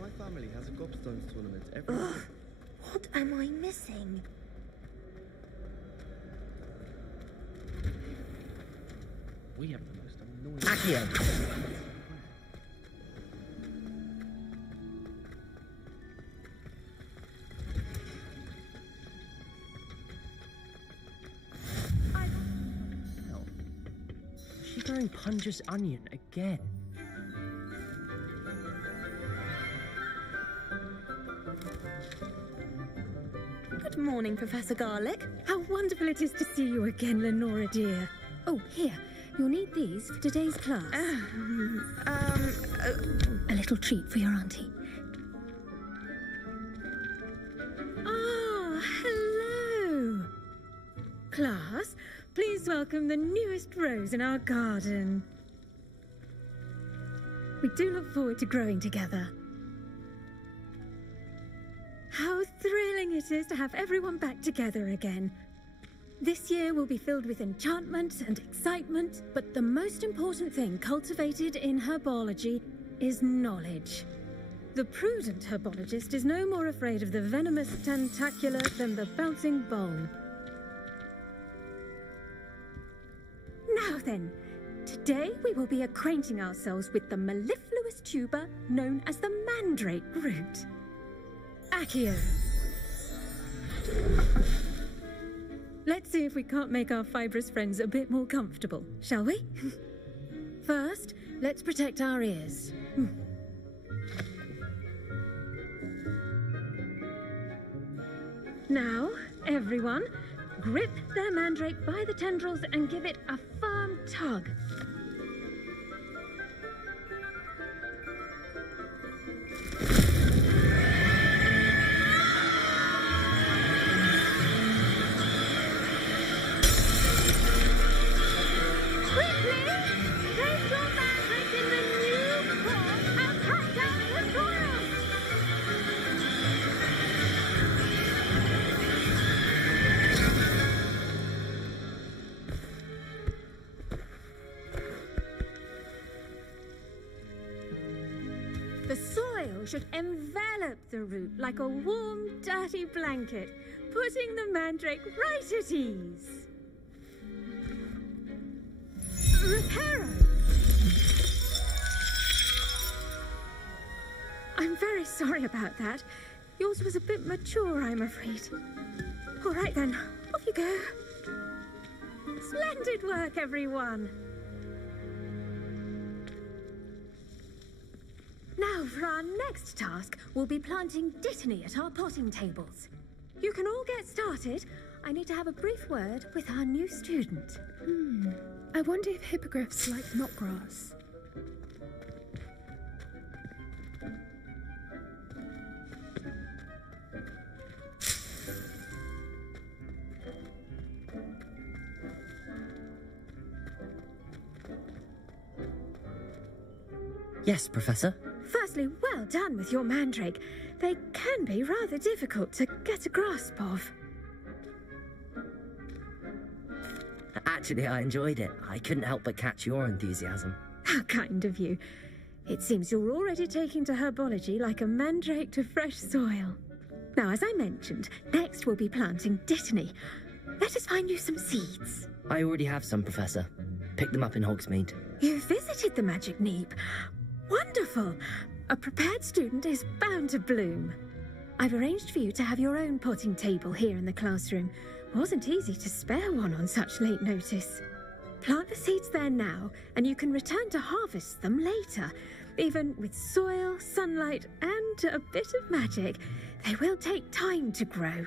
My family has a gobstones tournament every year. What am I missing? We have the most annoying... Accio. Is she throwing Punja's onion again? Good morning, Professor Garlick. How wonderful it is to see you again, Lenora dear. Oh, here. You'll need these for today's class. A little treat for your auntie. Ah, hello. Class, please welcome the newest rose in our garden. We do look forward to growing together. How thrilling it is to have everyone back together again. This year will be filled with enchantment and excitement, but the most important thing cultivated in herbology is knowledge. The prudent herbologist is no more afraid of the venomous tentacular than the bouncing bowl. Now then, today we will be acquainting ourselves with the mellifluous tuber known as the mandrake root. Accio. Let's see if we can't make our fibrous friends a bit more comfortable, shall we? First, let's protect our ears. Now, everyone, grip their mandrake by the tendrils and give it a firm tug. The soil should envelop the root like a warm, dirty blanket, putting the mandrake right at ease. Reparo! I'm very sorry about that. Yours was a bit mature, I'm afraid. All right then, off you go. Splendid work, everyone. Now, for our next task, we'll be planting dittany at our potting tables. You can all get started. I need to have a brief word with our new student. I wonder if hippogriffs like knotgrass. Yes, Professor. Firstly, well done with your mandrake. They can be rather difficult to get a grasp of. Actually, I enjoyed it. I couldn't help but catch your enthusiasm. How kind of you. It seems you're already taking to herbology like a mandrake to fresh soil. Now, as I mentioned, next we'll be planting dittany. Let us find you some seeds. I already have some, Professor. Picked them up in Hogsmeade. You visited the Magic Neep. Wonderful! A prepared student is bound to bloom. I've arranged for you to have your own potting table here in the classroom. Wasn't easy to spare one on such late notice. Plant the seeds there now, and you can return to harvest them later. Even with soil, sunlight, and a bit of magic, they will take time to grow.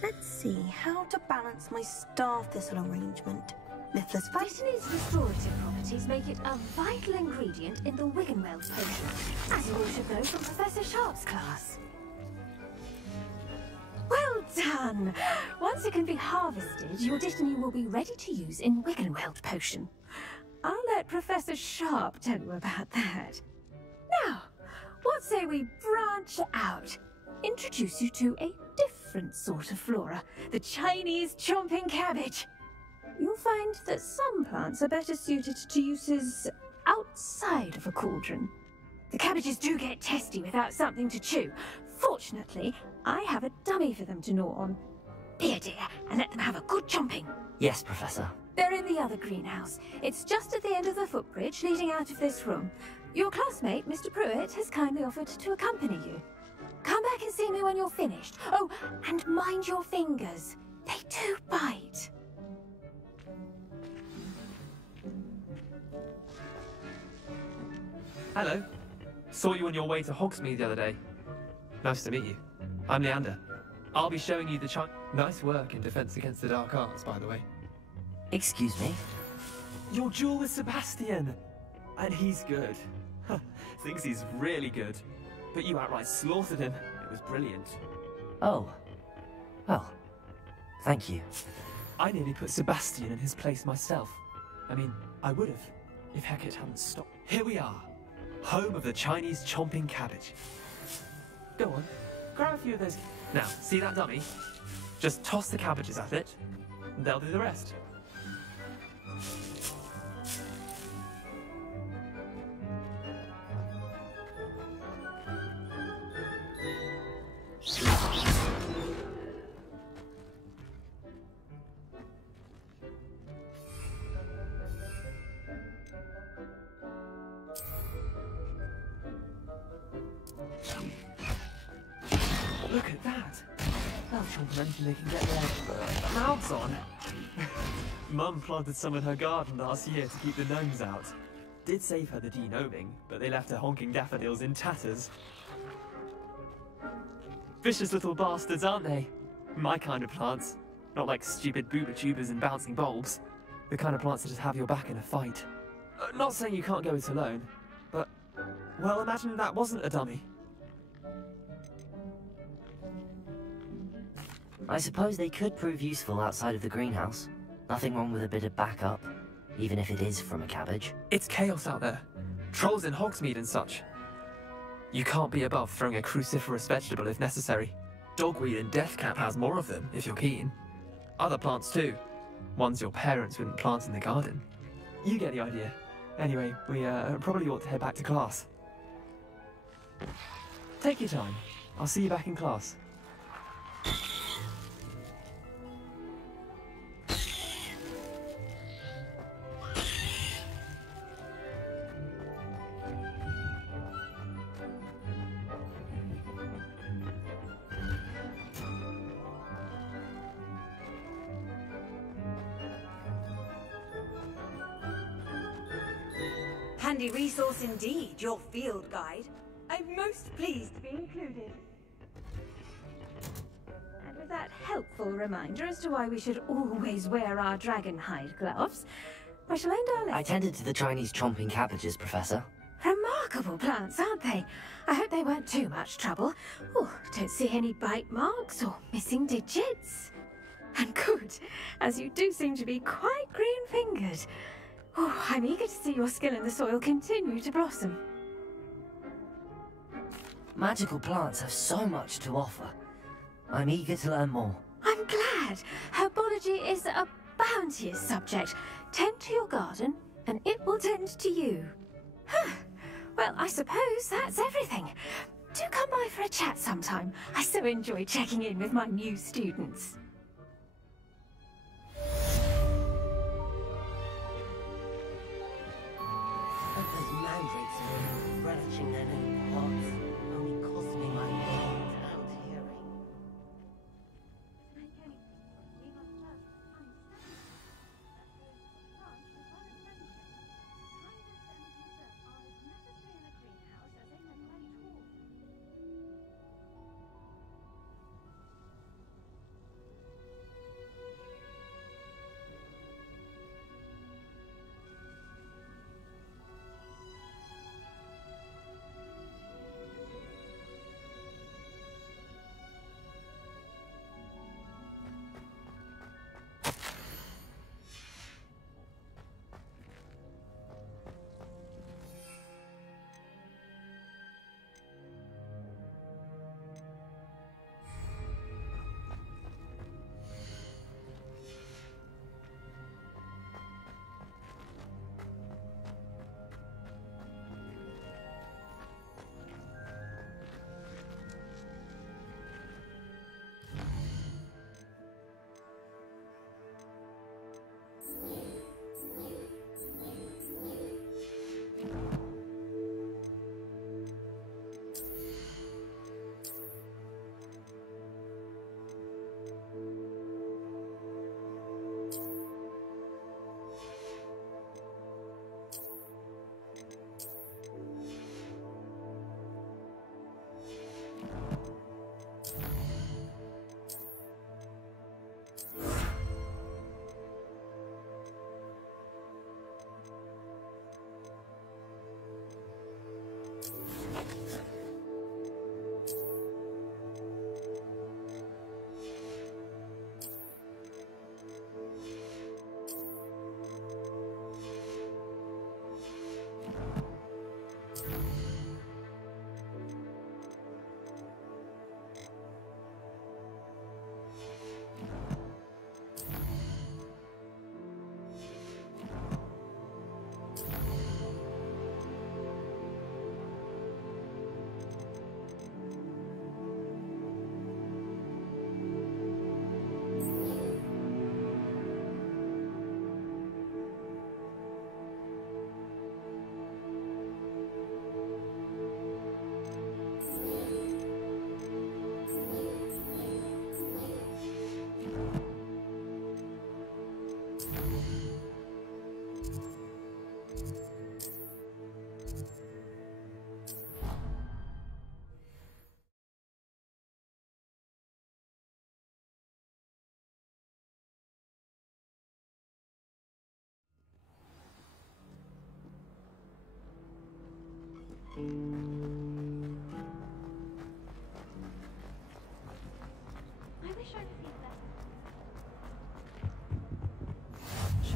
Let's see how to balance my star thistle arrangement. Lifeless Dittany's restorative properties make it a vital ingredient in the Wiggenweld potion, as you all should know from Professor Sharp's class. Well done! Once it can be harvested, your dittany will be ready to use in Wiggenweld potion. I'll let Professor Sharp tell you about that. Now, what say we branch out? Introduce you to a different sort of flora, the Chinese chomping cabbage. You'll find that some plants are better suited to uses outside of a cauldron. The cabbages do get testy without something to chew. Fortunately, I have a dummy for them to gnaw on. Here, dear, and let them have a good chomping. Yes, Professor. They're in the other greenhouse. It's just at the end of the footbridge leading out of this room. Your classmate, Mr. Pruitt, has kindly offered to accompany you. Come back and see me when you're finished. Oh, and mind your fingers. They do bite. Hello. Saw you on your way to Hogsmeade the other day. Nice to meet you. I'm Leander. I'll be showing you the Nice work in Defense Against the Dark Arts, by the way. Excuse me? Your duel with Sebastian! And he's good. Thinks he's really good. But you outright slaughtered him. It was brilliant. Oh. Well, thank you. I nearly put Sebastian in his place myself. I mean, I would have, if Hecate hadn't stopped. Here we are. Home of the Chinese chomping cabbage. Go on, grab a few of those. Now, see that dummy? Just toss the cabbages at it, and they'll do the rest. Look at that! That'll trump anything they can get their mouths on. Mum planted some in her garden last year to keep the gnomes out. Did save her the de-gnoming, but they left her honking daffodils in tatters. Vicious little bastards, aren't they? My kind of plants. Not like stupid booba tubers and bouncing bulbs. The kind of plants that just have your back in a fight. Not saying you can't go it alone, but... well, imagine that wasn't a dummy. I suppose they could prove useful outside of the greenhouse. Nothing wrong with a bit of backup, even if it is from a cabbage. It's chaos out there. Trolls in Hogsmeade and such. You can't be above throwing a cruciferous vegetable if necessary. Dogweed and deathcap has more of them, if you're keen. Other plants too. Ones your parents wouldn't plant in the garden. You get the idea. Anyway, we probably ought to head back to class. Take your time. I'll see you back in class. Handy resource indeed, your field guide. I'm most pleased to be included. And with that helpful reminder as to why we should always wear our dragon hide gloves, I shall end our lesson. I tended to the Chinese chomping cabbages, Professor. Remarkable plants, aren't they? I hope they weren't too much trouble. Oh, don't see any bite marks or missing digits. And good, as you do seem to be quite green-fingered. Oh, I'm eager to see your skill in the soil continue to blossom. Magical plants have so much to offer. I'm eager to learn more. I'm glad. Herbology is a bounteous subject. Tend to your garden, and it will tend to you. Well, I suppose that's everything. Do come by for a chat sometime. I so enjoy checking in with my new students. Those mandrakes are relishing their new pots, only cost me my world and hearing.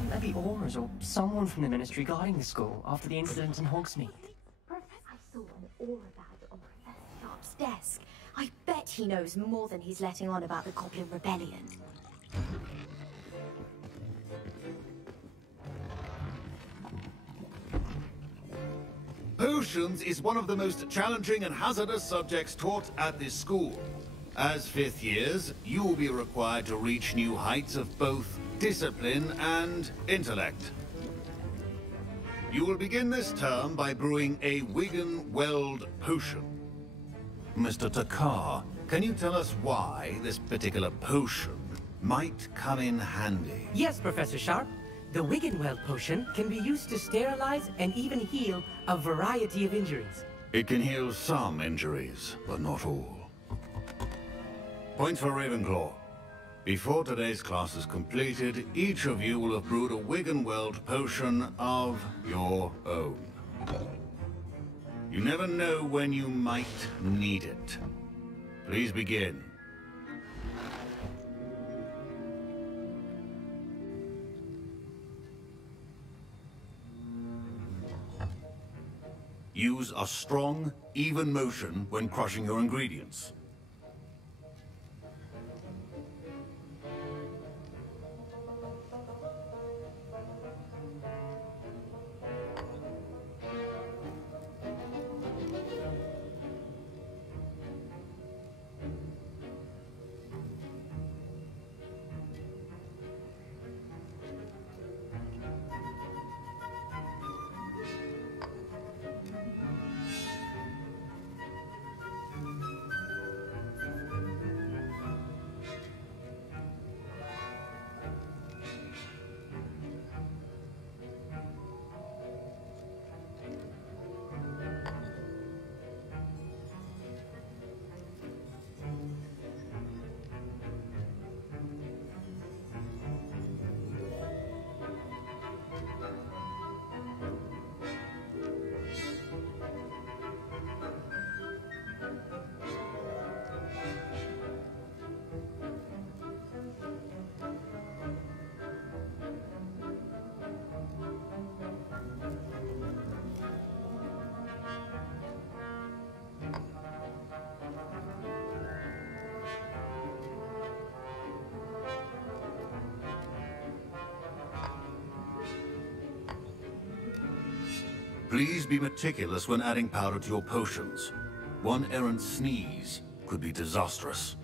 Shouldn't there be aurors or someone from the Ministry guarding the school after the incident in Hogsmeade? I saw an aura badge on Professor Sharp's desk. I bet he knows more than he's letting on about the Goblin Rebellion. Potions is one of the most challenging and hazardous subjects taught at this school. As 5th years, you will be required to reach new heights of both discipline and intellect. You will begin this term by brewing a Wigan-Weld potion. Mr. Takar, can you tell us why this particular potion might come in handy? Yes, Professor Sharp. The Wigan-Weld potion can be used to sterilize and even heal a variety of injuries. It can heal some injuries, but not all. Point for Ravenclaw. Before today's class is completed, each of you will have brewed a Wigan-Weld potion of your own. You never know when you might need it. Please begin. Use a strong, even motion when crushing your ingredients. Please be meticulous when adding powder to your potions. One errant sneeze could be disastrous.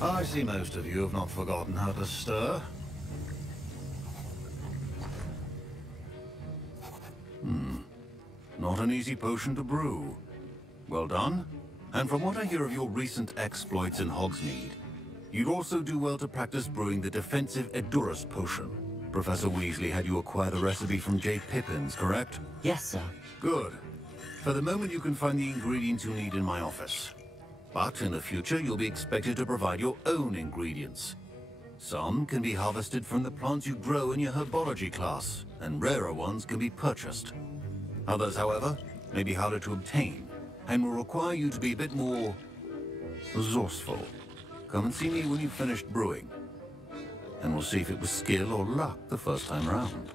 I see most of you have not forgotten how to stir. Not an easy potion to brew. Well done. And from what I hear of your recent exploits in Hogsmeade, you'd also do well to practice brewing the defensive Edurus potion. Professor Weasley had you acquire the recipe from J. Pippins, correct? Yes, sir. Good. For the moment, you can find the ingredients you need in my office. But in the future, you'll be expected to provide your own ingredients. Some can be harvested from the plants you grow in your herbology class, and rarer ones can be purchased. Others, however, may be harder to obtain, and will require you to be a bit more resourceful. Come and see me when you've finished brewing, and we'll see if it was skill or luck the first time round.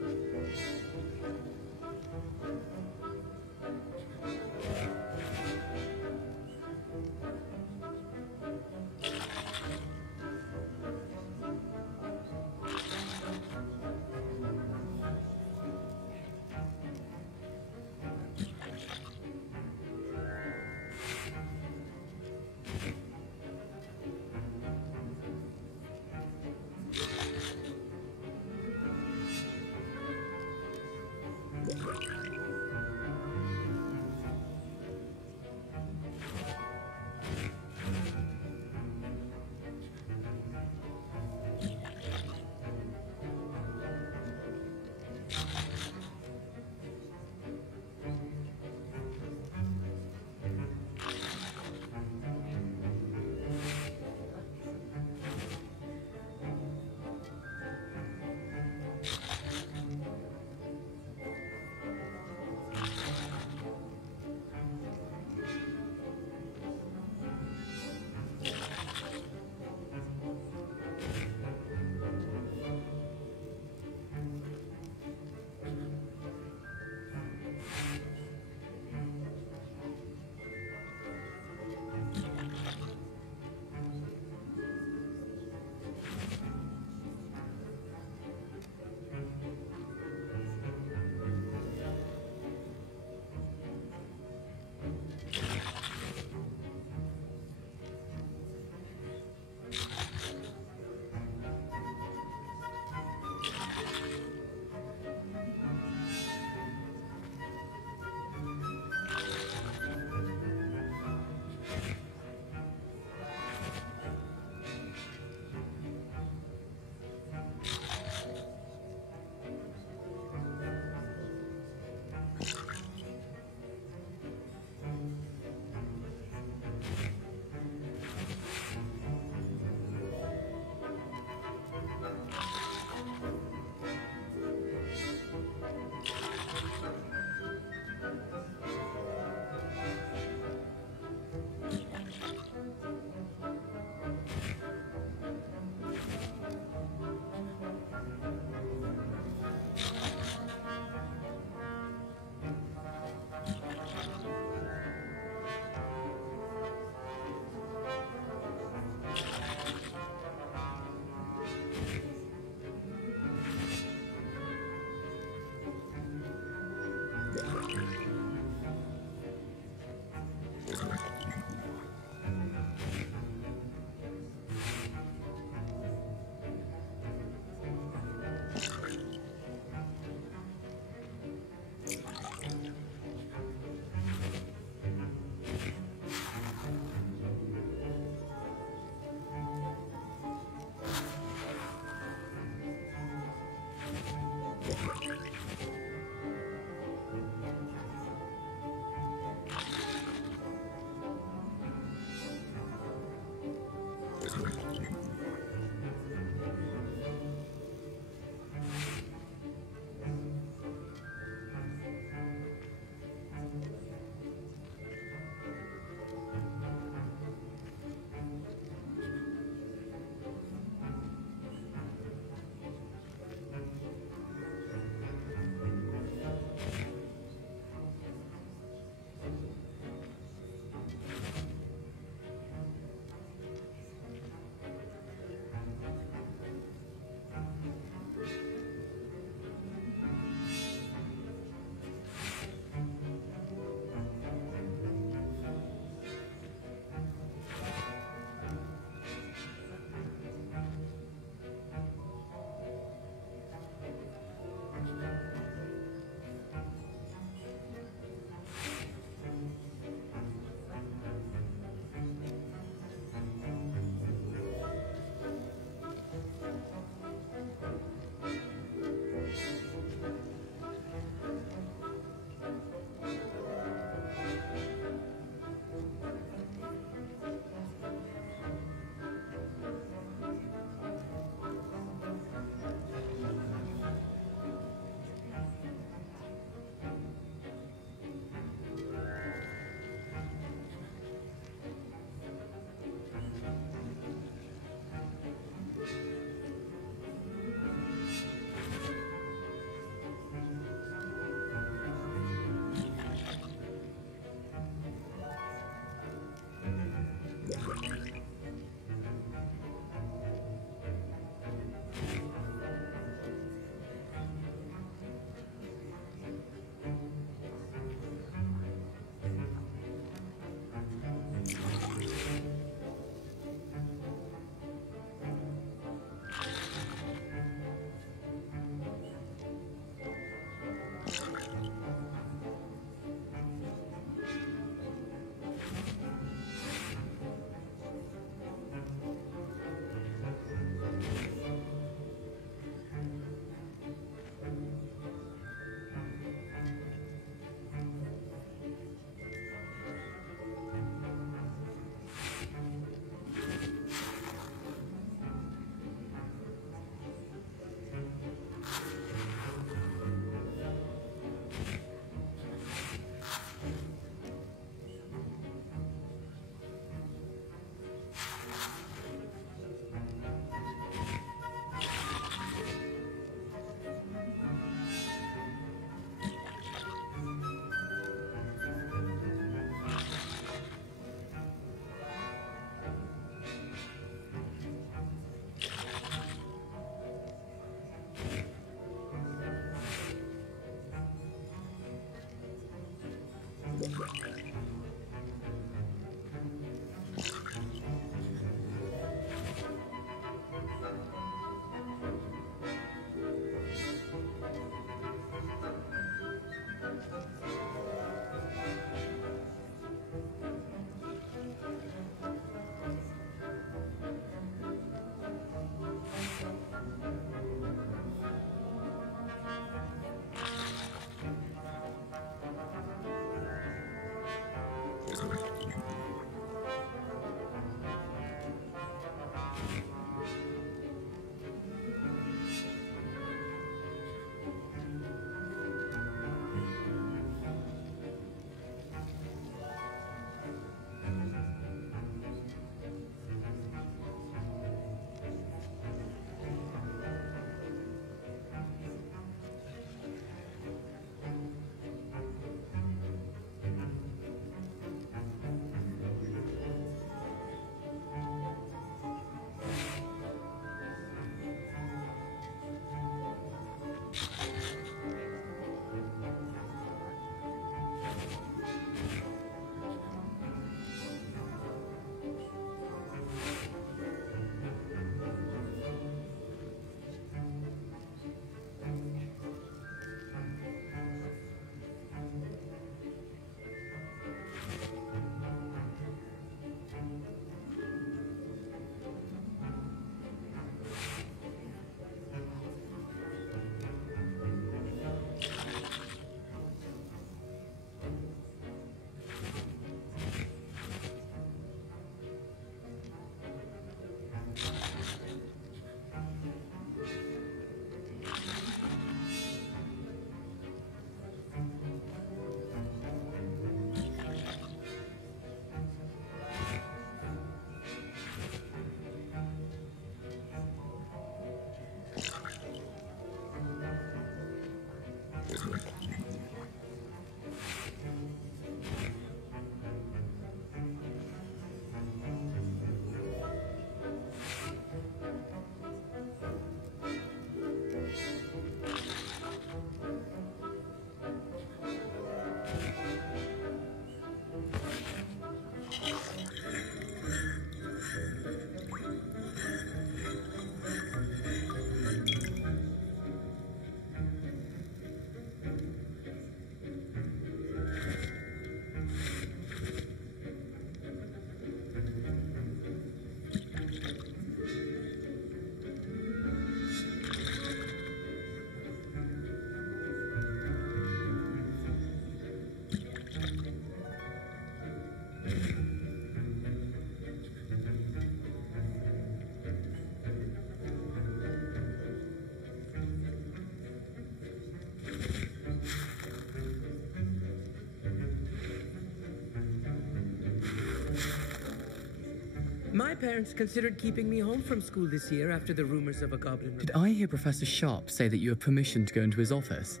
My parents considered keeping me home from school this year after the rumors of a goblin. Did I hear Professor Sharp say that you have permission to go into his office?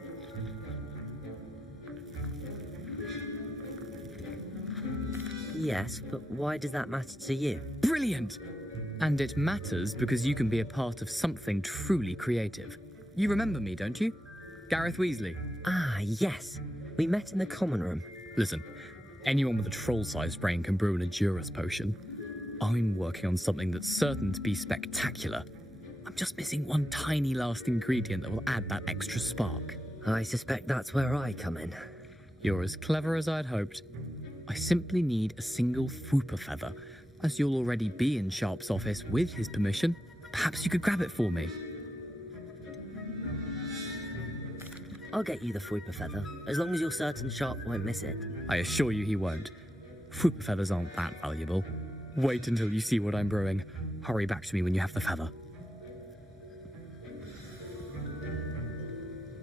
Yes, but why does that matter to you? Brilliant! And it matters because you can be a part of something truly creative. You remember me, don't you? Gareth Weasley. Ah, yes. We met in the common room. Listen, anyone with a troll-sized brain can brew an Endurus potion. I'm working on something that's certain to be spectacular. I'm just missing one tiny last ingredient that will add that extra spark. I suspect that's where I come in. You're as clever as I'd hoped. I simply need a single Fwooper feather. As you'll already be in Sharp's office with his permission, perhaps you could grab it for me. I'll get you the Fwooper feather, as long as you're certain Sharp won't miss it. I assure you he won't. Fwooper feathers aren't that valuable. Wait until you see what I'm brewing. Hurry back to me when you have the feather.